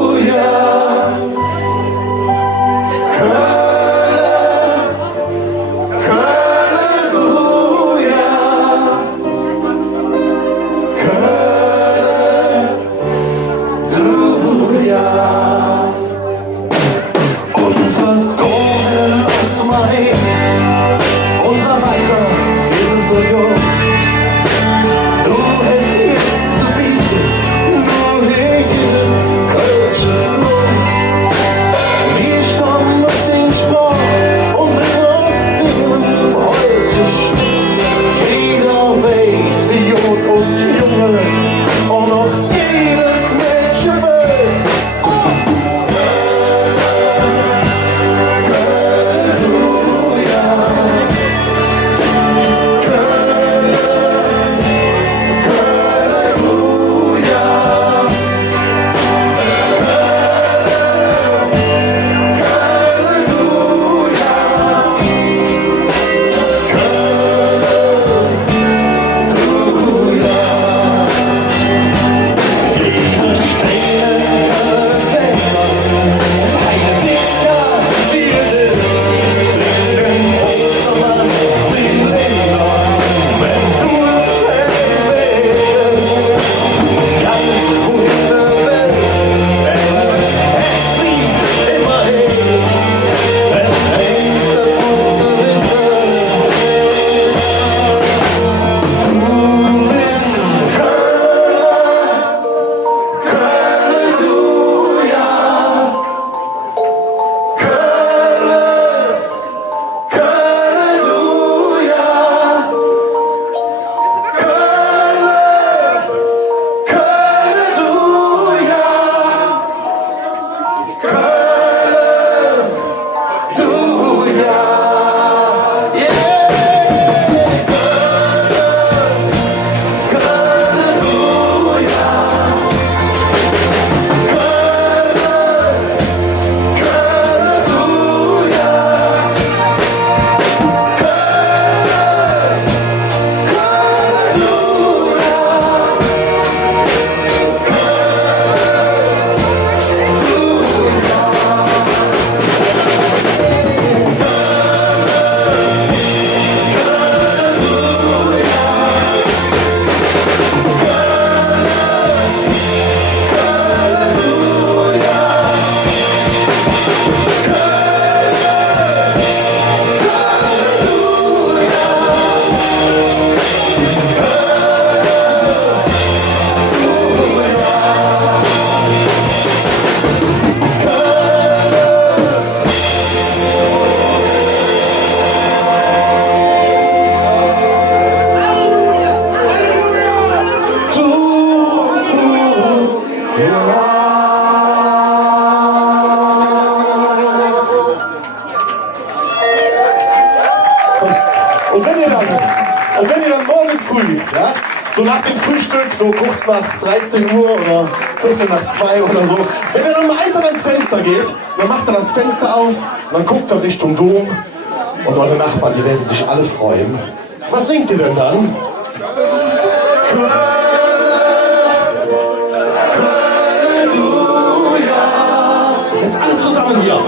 Ja? So nach dem Frühstück, so kurz nach 13 Uhr oder 15 nach 2 oder so. Wenn er dann mal einfach ans Fenster geht, dann macht er das Fenster auf, dann guckt er Richtung Dom und eure Nachbarn, die werden sich alle freuen. Was singt ihr denn dann? Jetzt alle zusammen hier.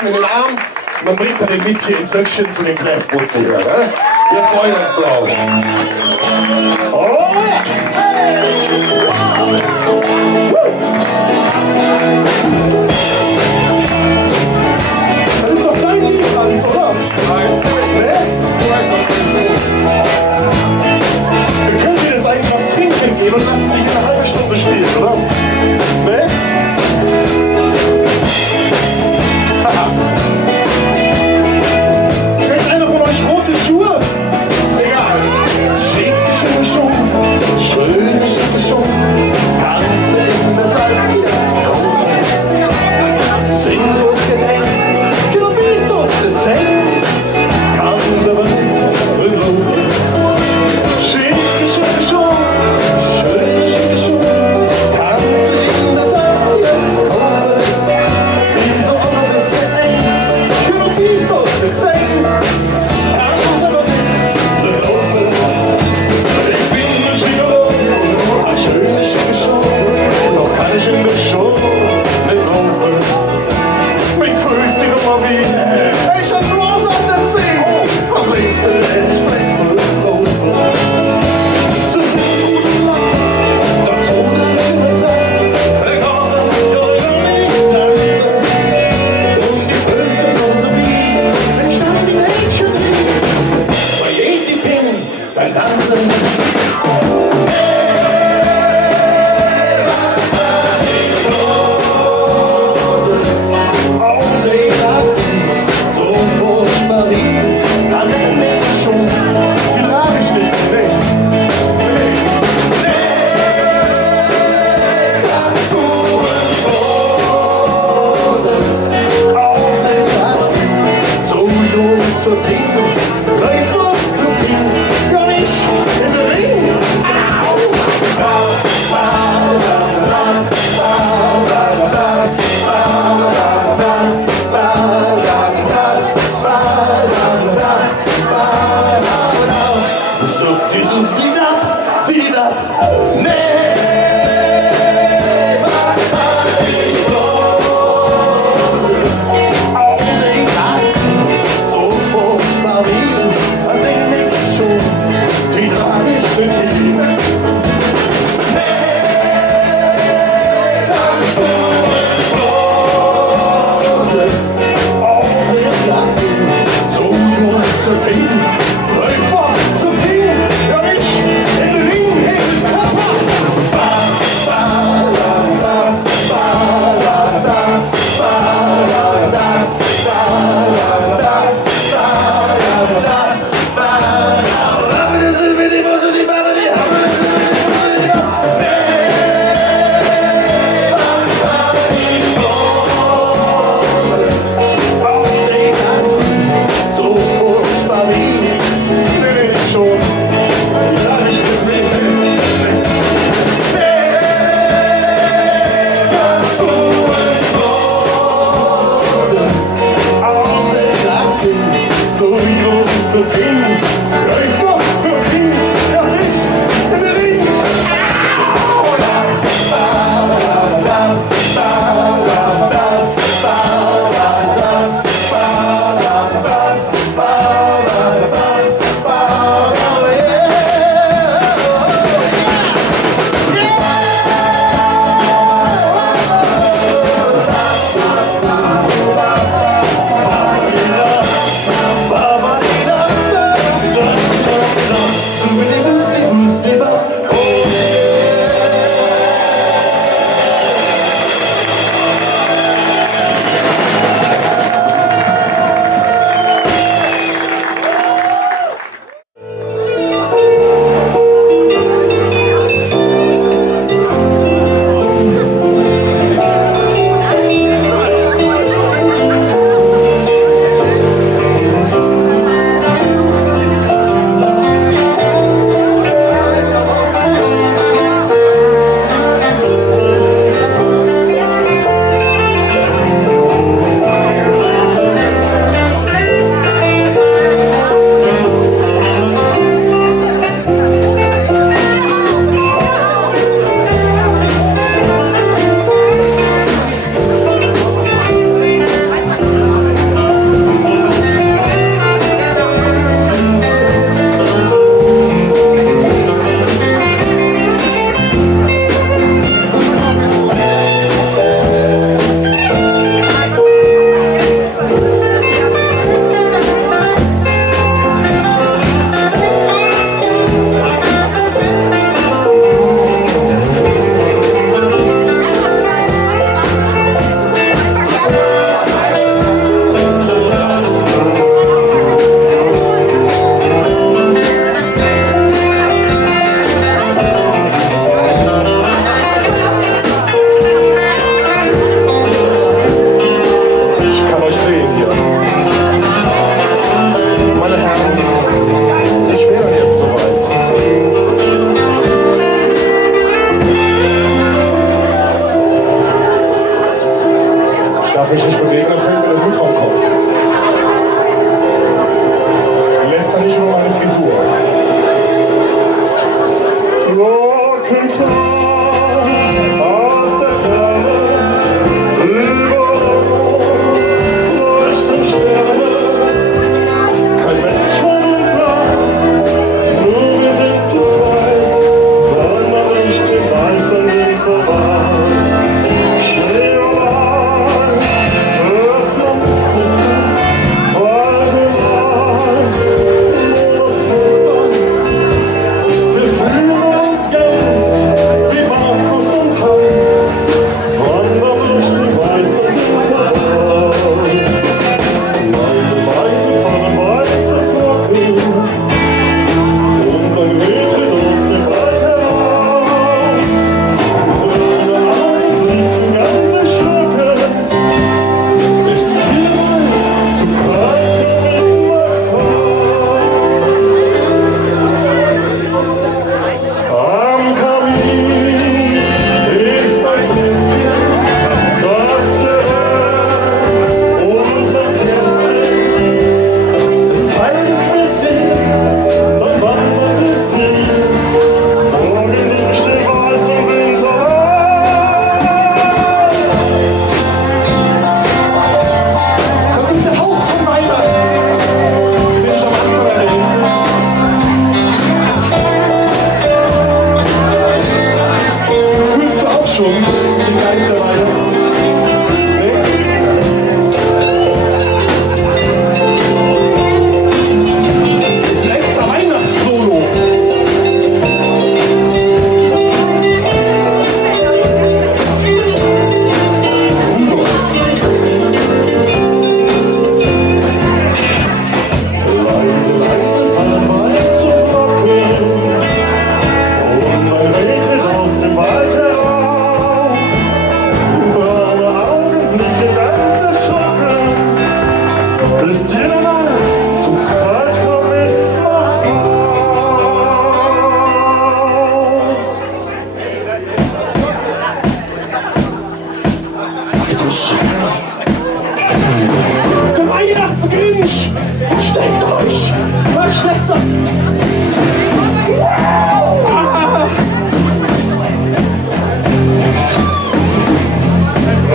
In den Arm und dann bringt er den mit hier ins Höckchen zu den Kräftbrot zu hören. Ne? Wir freuen uns drauf. Oh ja! Das ist doch dein Lied, Hans, oder? Nein. Ne? Wir können dir jetzt eigentlich was trinken geben und lassen dich eine halbe Stunde spielen, oder? Ne? Trägt einer von euch rote Schuhe? Egal. Schicke Schuhe, schöne schicke Schuhe. Kannst du in der Salz jetzt kommen? Sing so gedeckt, genau wie so gezählt. Kannst aber nicht drin laufen. Schicke Schuhe, schöne schicke Schuhe. Kannst du in der Salz jetzt kommen? Sing so ein bisschen eng, genau wie so gezählt. Kannst aber nicht drin laufen. Ich bin der Schio, ein schöne schicke Schuhe. Noch kann ich in der Show nicht laufen. Mich grüßt die Nummer wie ich hab bloß an der See. Am liebsten hätte ich mein grüßt laufen. Sie sind gut und lang, dazu der Himmel egal, ich kann nicht tanzen. Und die Pölse so wie, wenn stand die Mädchen wie. Bei jedem Pin, dann tanzen. Willst du noch mal zum Quatsch mitmachen? Ach du Scheiße! Der Weihnachtsgrinch! Versteckt euch! Versteckt euch! Ah.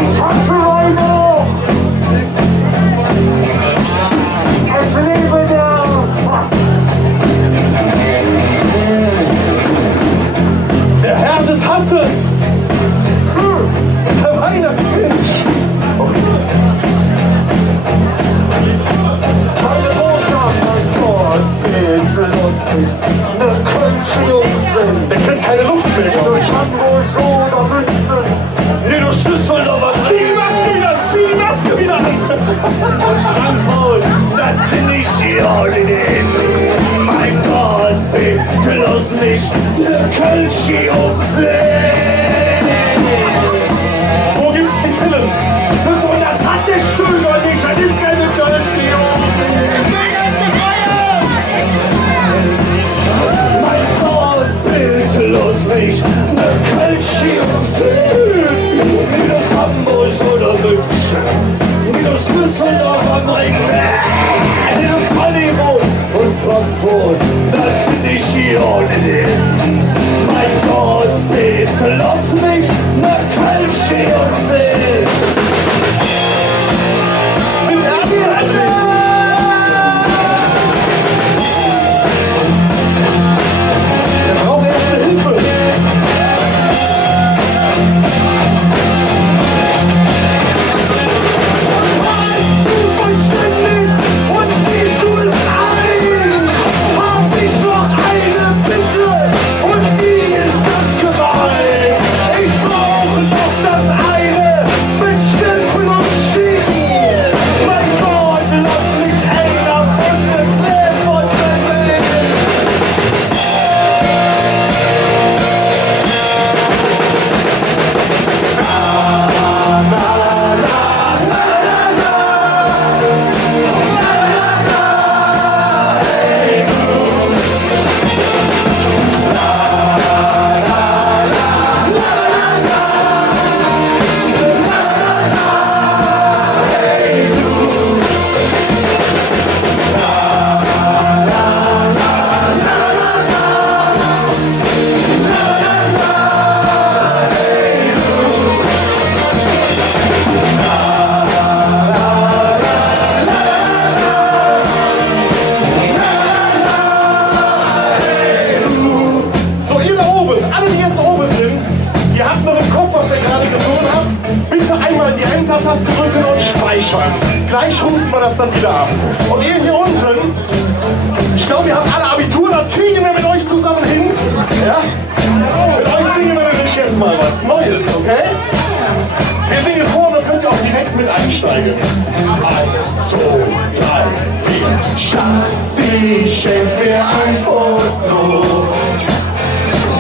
Ich hasse Weihnachten! Ich liebe der Herr des Hasses! Der Weihnachtsgrinch! Meine Mutter, mein Gott, bitte lustig. Eine Kölsch-Jungsen. Der kriegt keine Luft mehr. Durch Hamburg, so, da München. Nee, du Schlüssel noch was. Zieh die Maske wieder an, zieh die Maske wieder an. Frankfurt, das sind nicht die Ordinen. Mein Gott, bitte lass mich eine Kölsch-Jungsen. Wo gibt's die Pillen? Das hat der Stühler nicht, das ist keine Kölsch-Jungsen. Mein Gott, bitte lass mich eine Kölsch-Jungsen. Wie das Hamburg oder München, wie das Düsseldorf am Ring, wie das Hollywood und Frankfurt, das sind nicht hier ohnehin. Mein Gott, bitte lass mich eine Kölsch-Jungsen. Sind alle wir brauchen erste Hilfe. Gleich rufen wir das dann wieder ab. Und ihr hier unten, ich glaube, ihr habt alle Abitur, das kriegen wir mit euch zusammen hin. Ja? Mit euch singen wir nämlich jetzt mal was Neues, okay? Wir singen vor und dann könnt ihr auch direkt mit einsteigen. 1, 2, 3, 4. Schatzi, schenk mir ein Foto.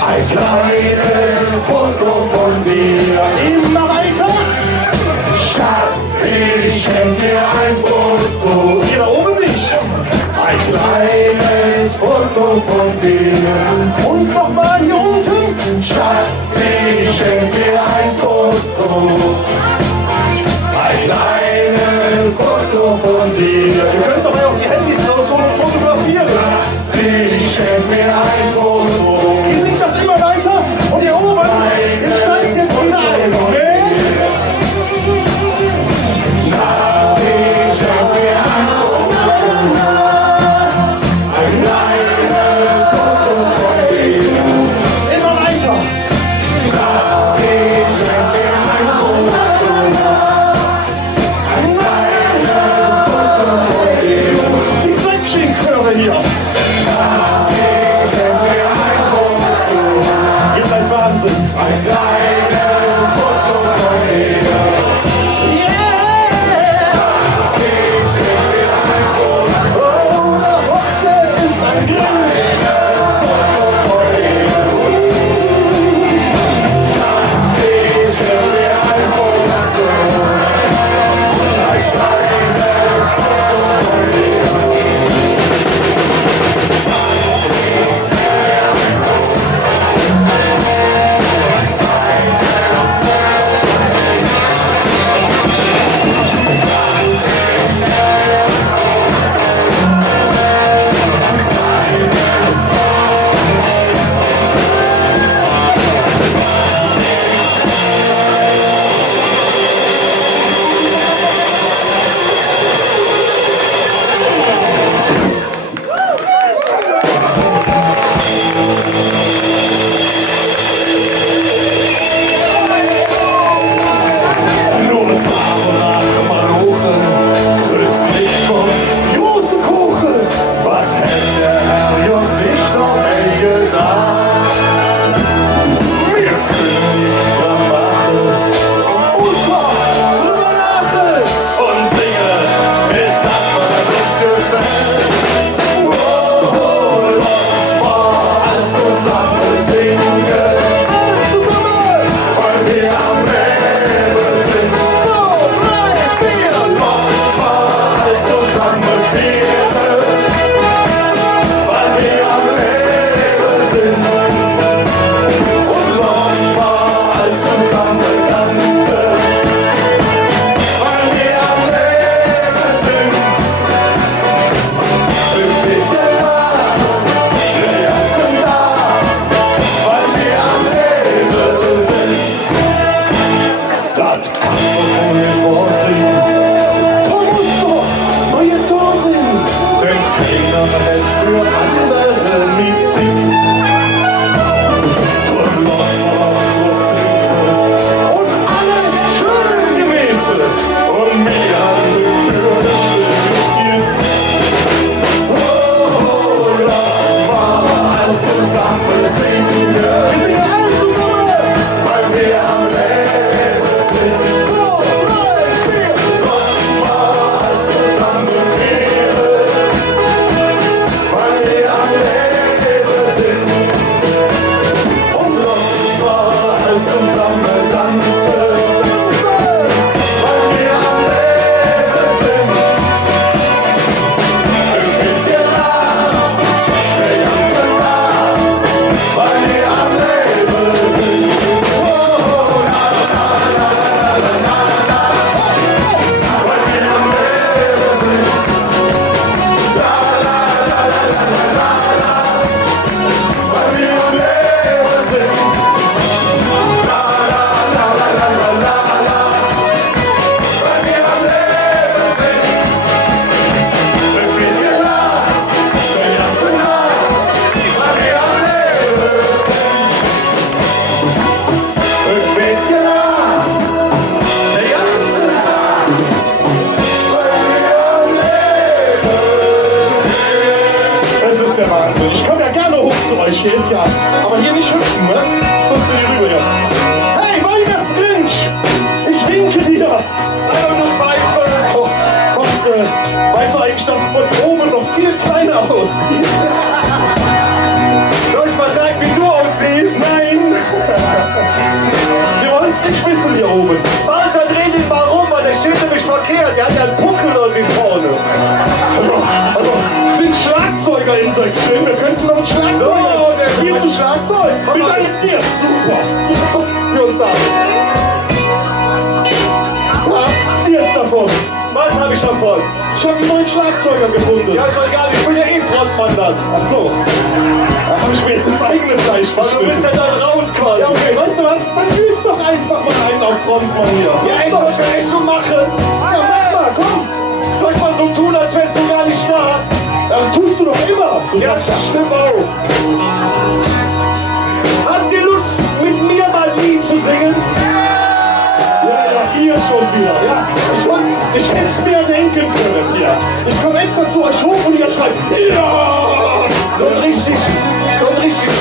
Ein kleines Foto von dir. Immer weiter. Schatzi, schenk mir ein Foto. Hier da oben nicht. Ein kleines Foto von dir. Und nochmal hier unten. Schatzi, schenk mir ein Foto. Ein kleines Foto von dir. Ihr könnt dabei auch die Handys rausholen und fotografieren. Schatzi, schenk mir ein Foto. Ihr singt das immer weiter. Und hier oben, ihr steigt jetzt wieder ein. Okay? Immer weiter. Klischees, ja. Aber hier nicht hüpfen, ne? Kommst du hier rüber, ja. Hey, Weihnachtsgrinch! Ich winke dir! Hallo, du Pfeife! Oh, kommst, weißt du eigentlich, dass von oben noch viel kleiner aussieht? Soll ich mal sagen, wie du aussiehst? Nein! Wir wollen es nicht wissen hier oben. Walter, dreh den mal rum, weil der steht nämlich verkehrt. Der hat ja einen Puckel irgendwie vorne. Also, sind Schlagzeuger in solchen Filmen? Wir könnten noch ein Schlagzeug. So, der Spielst du Schlagzeug? Komm Wir mal. sind jetzt hier. Super. Super für uns da bist. Ja, zieh jetzt davon. Was habe ich davon? Ich habe einen neuen Schlagzeuger gefunden. Ja, ist doch egal, ich bin ja eh Frontmann dann. Ach so. Da habe ich mir jetzt ins eigene Fleisch Also du bist ja dann raus quasi. Ja, okay, weißt du was? Dann üb doch einfach mal einen auf Frontmann hier. Ja, echt, soll ich ja echt so machen? Ja, mach mal, komm. Soll ich mal so tun, als wärst du gar nicht da? Ja, das tust du doch immer. Du Ja, sagst ja. stimmt auch. Habt ihr Lust, mit mir mal ein Lied zu singen? Ja, hier schon wieder. Ja, ich hätte es mir denken können hier. Ich komme extra zu euch hoch und ihr schreibt, ja! So ein richtig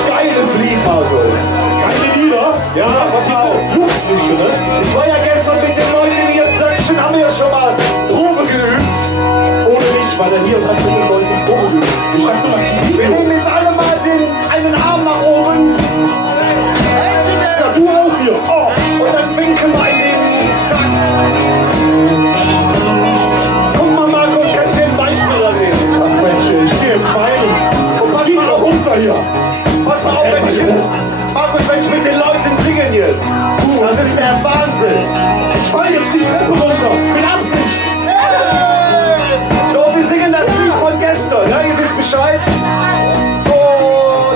geiles Lied mal so. Geile Lieder. Ja, pass mal auf. Jugendliche, ne? Ich war ja gestern mit den Leuten hier im Söckchen, haben wir ja schon mal Probe geübt. Ohne mich war der hier und hat mit den Leuten vorgeübt. Ich dachte, du machst ein Wir Video. nehmen jetzt alle mal einen Arm nach oben Ja, du auch hier. Oh. und dann winken wir in den Takt. Guck mal, Markus, kannst du dir ein Beispiel nehmen? Ach Mensch, ich stehe jetzt weinen. Und was geht da runter hier? Pass mal auf, wenn ich jetzt, Markus, wenn ich mit den Leuten singen jetzt. Das ist der Wahnsinn. Ich fahr jetzt die Treppe runter. Mit Absicht. So, wir singen das Lied von gestern. Ja, ihr wisst Bescheid. 2,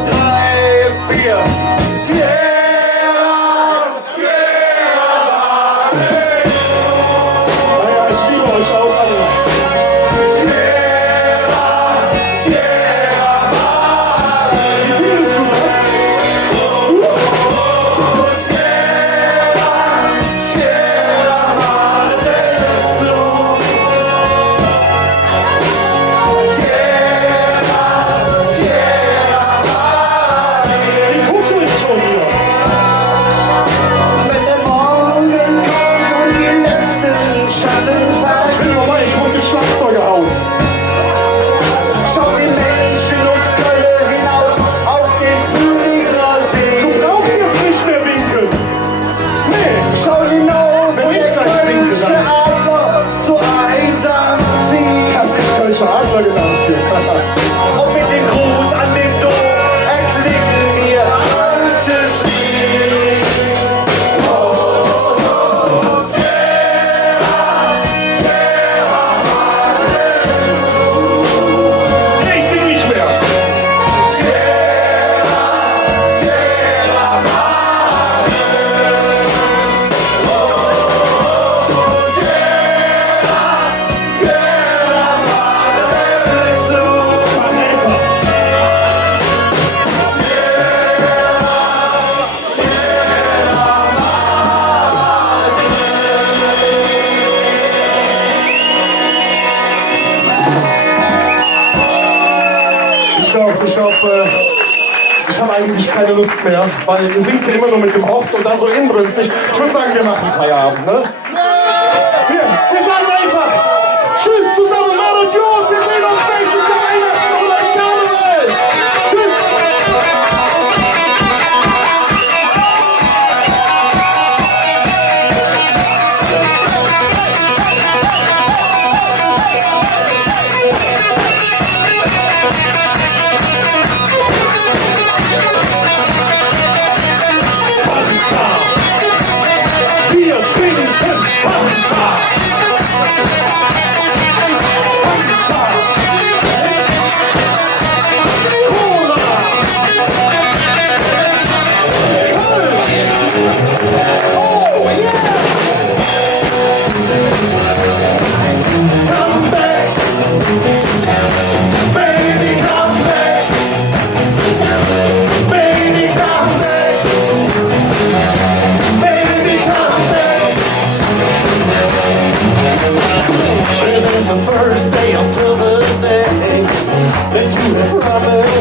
3, 4. Naja, ich liebe euch auch alle. Wie findest du das? Wie kuschel ich schon wieder? Wenn der Morgen kommt und die letzten Schatten Ich fallen, bin vorbei, ich muss den Schlagzeuger hauen. schauen die Menschen uns Kölle hinaus auf den Frühlinger Du See. brauchst jetzt nicht mehr winken. Nee. Schauen hinauf, Wenn wo ich der gleich winke, Kölsche dann. Adler so einsam Ich zieht. hab den Kölscher Adler genannt hier. Und mit dem Gruß an den Dom erklingen mir alte Lied. Nee, ich bin nicht mehr. Verräter. Ich habe eigentlich keine Lust mehr, weil ihr singt ja immer nur mit dem Horst und dann so inbrünstig. Ich würde sagen, wir machen Feierabend, ne? Wir sagen einfach Tschüss zusammen, Mann und Jungs, wir sehen uns nächstes Jahr Weihnachten oder im Karneval. Tschüss. Wir trinken Fanta. Come back, baby, come back, baby, come back, baby, come back. There's the first day until the day that you have promised.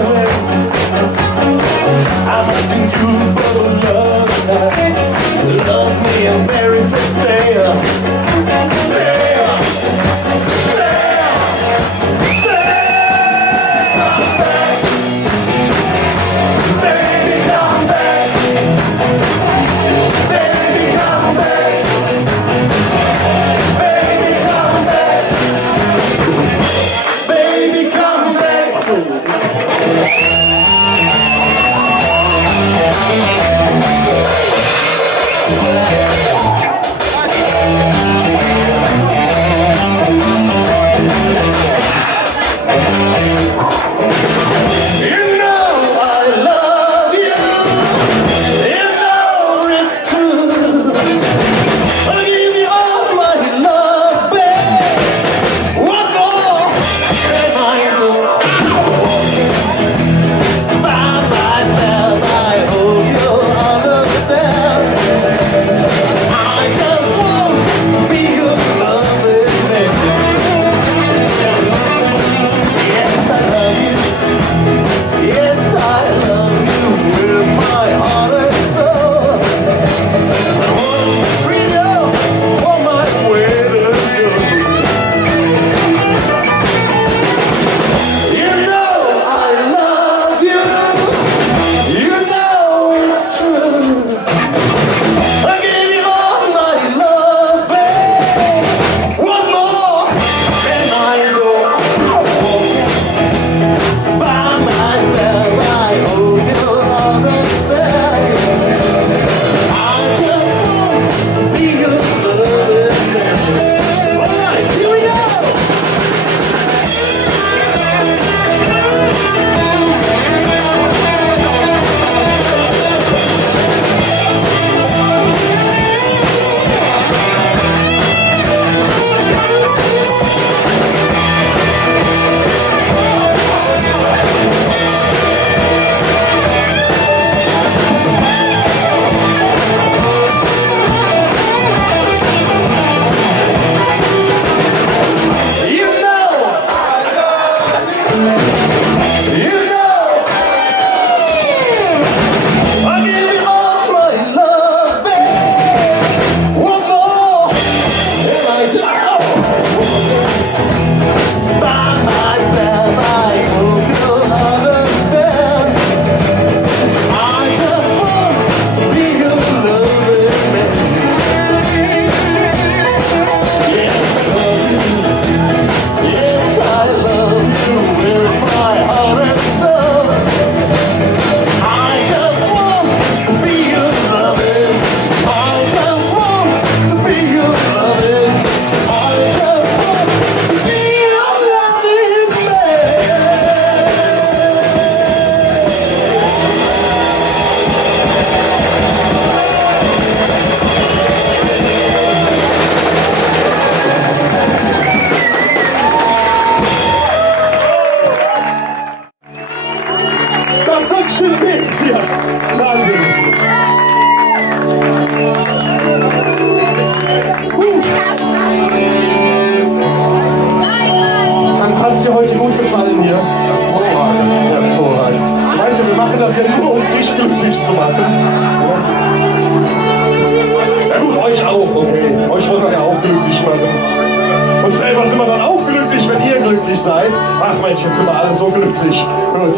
Ach Mensch, jetzt sind wir alle so glücklich. Gut.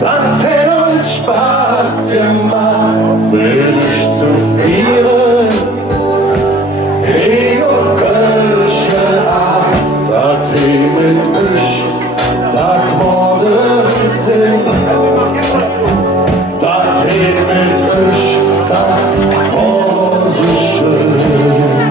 Danke uns Spaß gemacht, will ich zu vieren. Ich und Kölsche ab, dat mit ich, dat morgen sind. Dat mit ich, dat war so schön.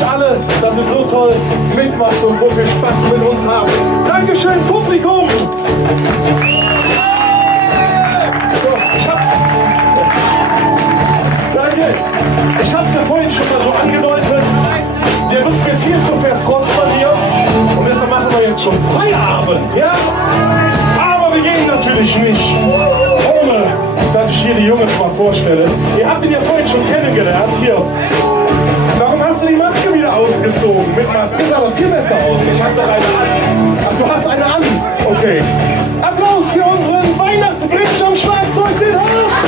euch alle, dass ihr so toll mitmacht und so viel Spaß mit uns habt. Dankeschön, Publikum! So, danke! Ich hab's ja vorhin schon mal so angedeutet. Der wird mir viel zu verfrotzt von dir. Und deshalb machen wir jetzt schon Feierabend, ja? Aber wir gehen natürlich nicht, ohne dass ich hier die Jungs mal vorstelle. Ihr habt ihn ja vorhin schon kennengelernt. Hier. Warum hast du die Maske wieder ausgezogen? Mit Maske sah das viel besser aus. Ich hab doch eine an. Ach, du hast eine an. Okay. Applaus für unseren Weihnachtsgrinch am Schlagzeug, den Horst!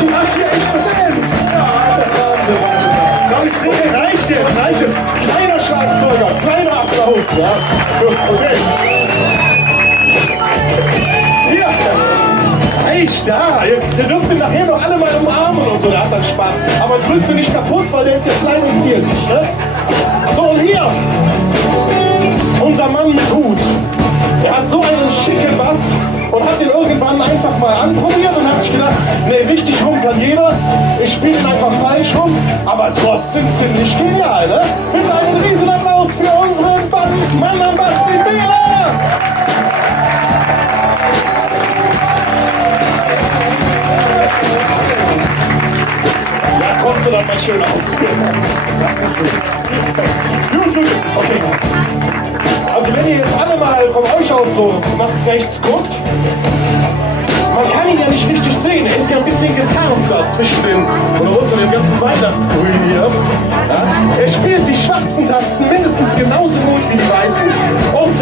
Du hast hier echte Fans! Ja, Wahnsinn, Wahnsinn. Komm, ich denke, reicht jetzt, reicht jetzt. Kleiner Schlagzeuger, kleiner Applaus, ja? Okay. Hier, echt, ja. Ihr dürft ihn nachher noch alle mal umarmen und so, der hat dann Spaß. Aber drückt ihn nicht kaputt, weil der ist ja klein und zierlich, ne? So, und hier, unser Mann mit Hut. Der hat so einen schicken Bass und hat den irgendwann einfach mal anprobiert und hat sich gedacht, nee, richtig rum kann jeder. Ich spiele ihn einfach falsch rum, aber trotzdem ziemlich genial, ne? Mit einem riesen Applaus für unseren Mann am Bass, den Bela! Ja, kostet doch mal schön aus. Gut, gut, okay. Also wenn ihr jetzt alle mal von euch aus so nach rechts guckt, man kann ihn ja nicht richtig sehen, er ist ja ein bisschen getarnt da zwischen den, oder unter dem ganzen Weihnachtsgrün hier. Ja? Er spielt die schwarzen Tasten mindestens genauso gut wie die weißen und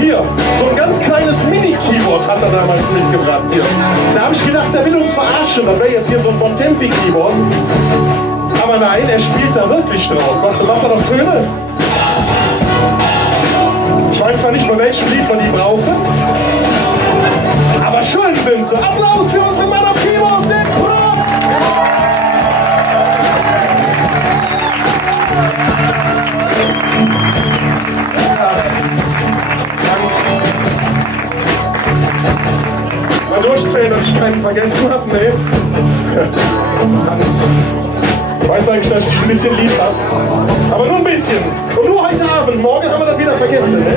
hier, so ein ganz kleines Mini-Keyboard hat er damals mitgebracht hier. Da habe ich gedacht, der will uns verarschen, das wäre jetzt hier so ein Bontempi-Keyboard. Aber nein, er spielt da wirklich drauf. Macht er doch Töne? Ich weiß zwar nicht, bei welchem Lied wir die brauchen, aber schön sind sie. Applaus für unseren Mann am Keyboard, den Prop! Mal durchzählen, dass ich keinen vergessen habe, nee. Ich weiß eigentlich, dass ich ein bisschen lieb habe. Aber nur ein bisschen. Und nur heute Abend. Morgen haben wir das wieder vergessen. Ne?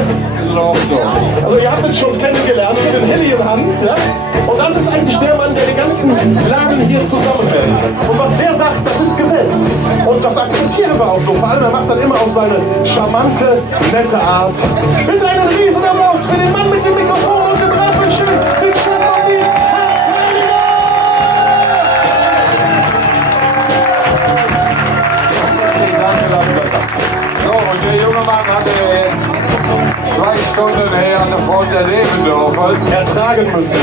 Also ihr habt uns schon kennengelernt, hier den Helly und Hans. Ja? Und das ist eigentlich der Mann, der die ganzen Lagen hier zusammenhält. Und was der sagt, das ist Gesetz. Und das akzeptieren wir auch so. Vor allem, er macht das immer auf seine charmante, nette Art. Mit einem riesen Applaus für den Mann mit dem Mikrofon und dem Rappelschön. Den Stefanie Hatzheiliger! So, und der junge Mann hatte jetzt 2 Stunden her an der Front erleben dürfen. Ertragen müssen.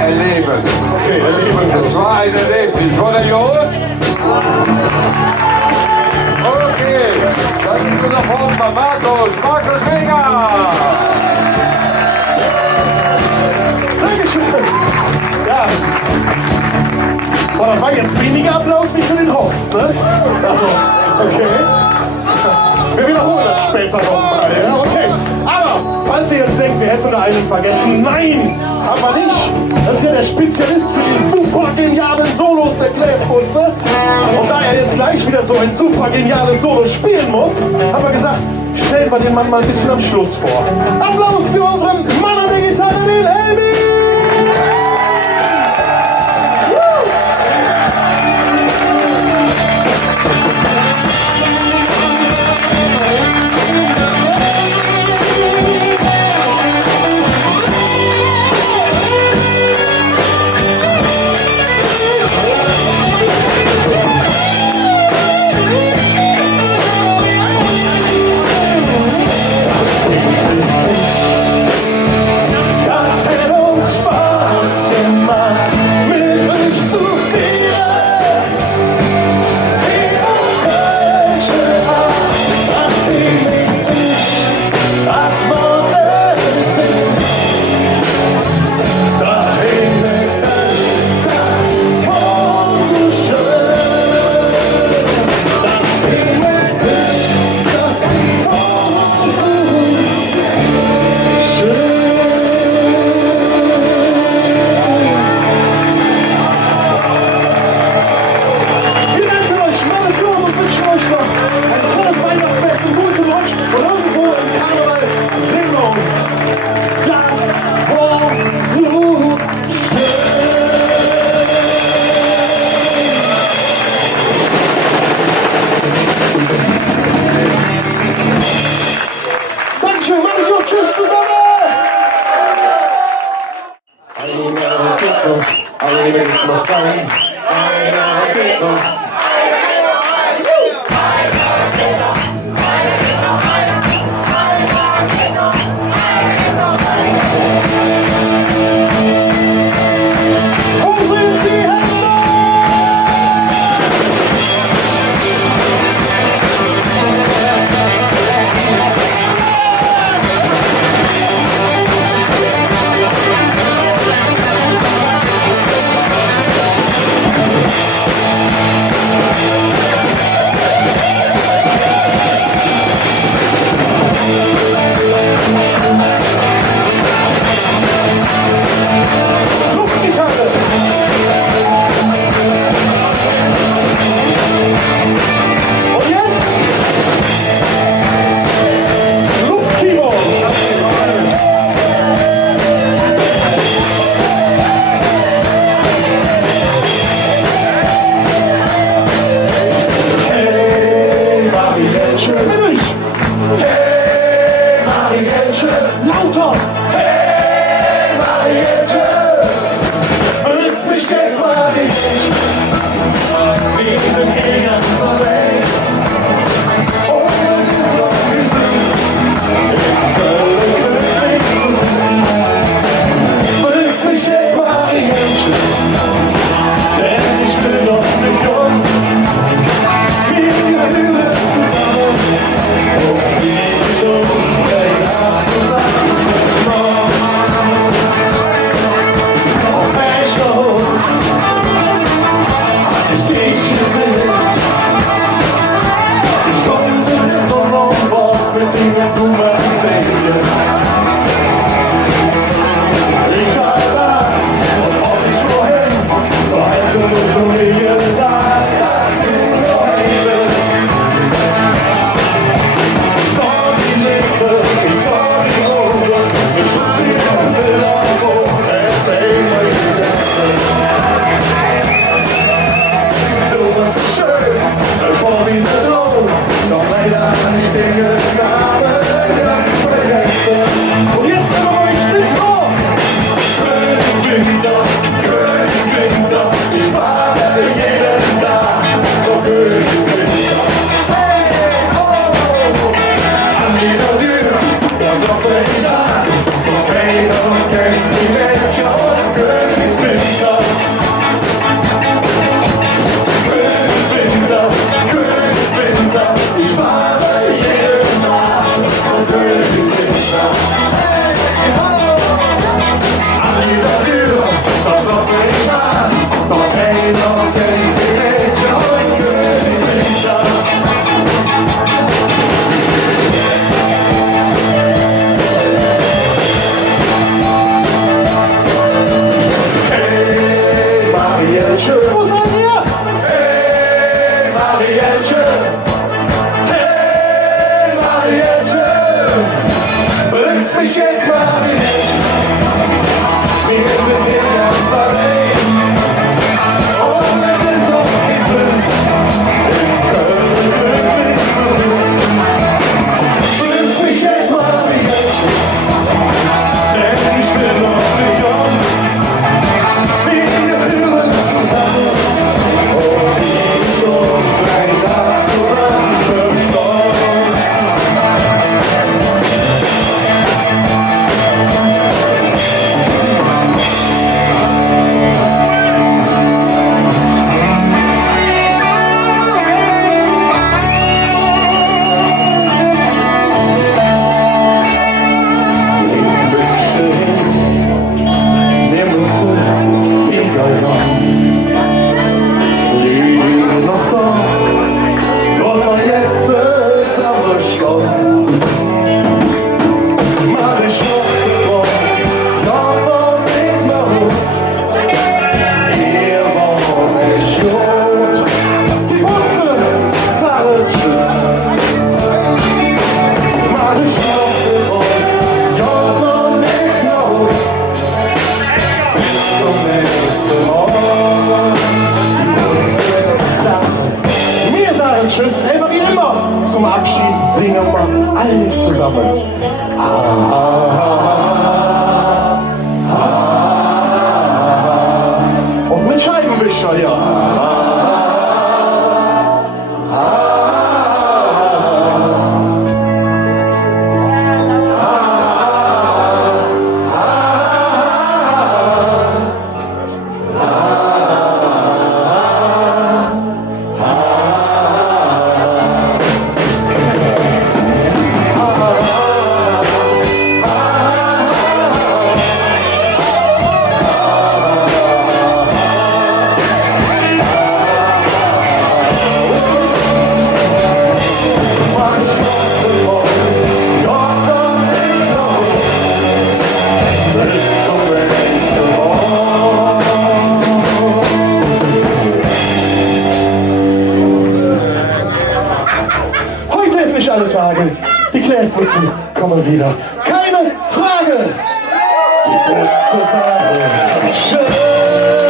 Erleben. Okay, erleben. Das war ein Erlebnis. War der gut? Okay, dann sind wir nach vorne bei Markus Weger. Dankeschön. Ja. Aber das war jetzt weniger Applaus wie für den Horst, ne? Also, okay. Wir wiederholen das später nochmal, ja? Okay. Aber, falls ihr jetzt denkt, wir hätten einen vergessen, nein, haben wir nicht. Das ist ja der Spezialist für die super genialen Solos der Klärputze. Und da er jetzt gleich wieder so ein super geniales Solo spielen muss, haben wir gesagt, stellen wir den Mann mal ein bisschen am Schluss vor. Applaus für unseren Mann an der Gitarre, den Helmi! geht noch rein. Einer geht noch. Wo sind die Hände? Luftgitarre! Und jetzt? Luftkeyboard! Hey, Marietje. Mensch! Hey, Marietje. Lauter! Hey, Marietje. Benutzt mich jetzt mal nicht. Wir sind hier ganz allein. Und das ist doch wie benutzt mich jetzt mal nicht. Denn ich bin doch nicht jung. Wir gehören zusammen. Und wir sind zusammen. Auf welcher Hut hab ich dich gesehen? Ich konnte den Sommer und was mit dir du erzählen. Ich war da und auch nicht wohin, doch hast du nur zu mir gesagt, dass du noch nicht bist. Ich sah die Liebe, ich sah die Augen, ich schütze die Bilder vor, es fehlt mir die Sätze. Du warst so schön, vor wie eine Traum, doch leider nicht den Namen ganz vergessen. Und jetzt aber ich bin vor. Königswinter, Königswinter, ich fahre jeden Tag, doch Königswinter. Hey, oh, an jeder Tür, da klopfe ich an, doch keiner kennt die Menschen aus Königswinter. Königswinter, Königswinter, ich fahre jeden Tag, doch Königswinter. Hey, oh, an jeder Tür, da klopfe ich an, doch keiner kennt die Menschen aus Königswinter. Hey, Marietje. Wo seid ihr? Hey, Marietje. Hey, Marietje. Benutzt mich jetzt mal nicht. Wir sind hier ganz allein. Und wenn wir so nicht sind, in Köln bist du so. Benutzt mich jetzt mal nicht. Denn ich bin noch nicht jung. Wir gehören zusammen. Und ich schon leider zusammengestorben. Tschüss, hey, wie immer. Zum Abschied singen wir alle zusammen. Und mit Fischer, ja. Heute ist nicht alle Tage. Die Klärputzen kommen wieder. Keine Frage. Die Putze sagen schön.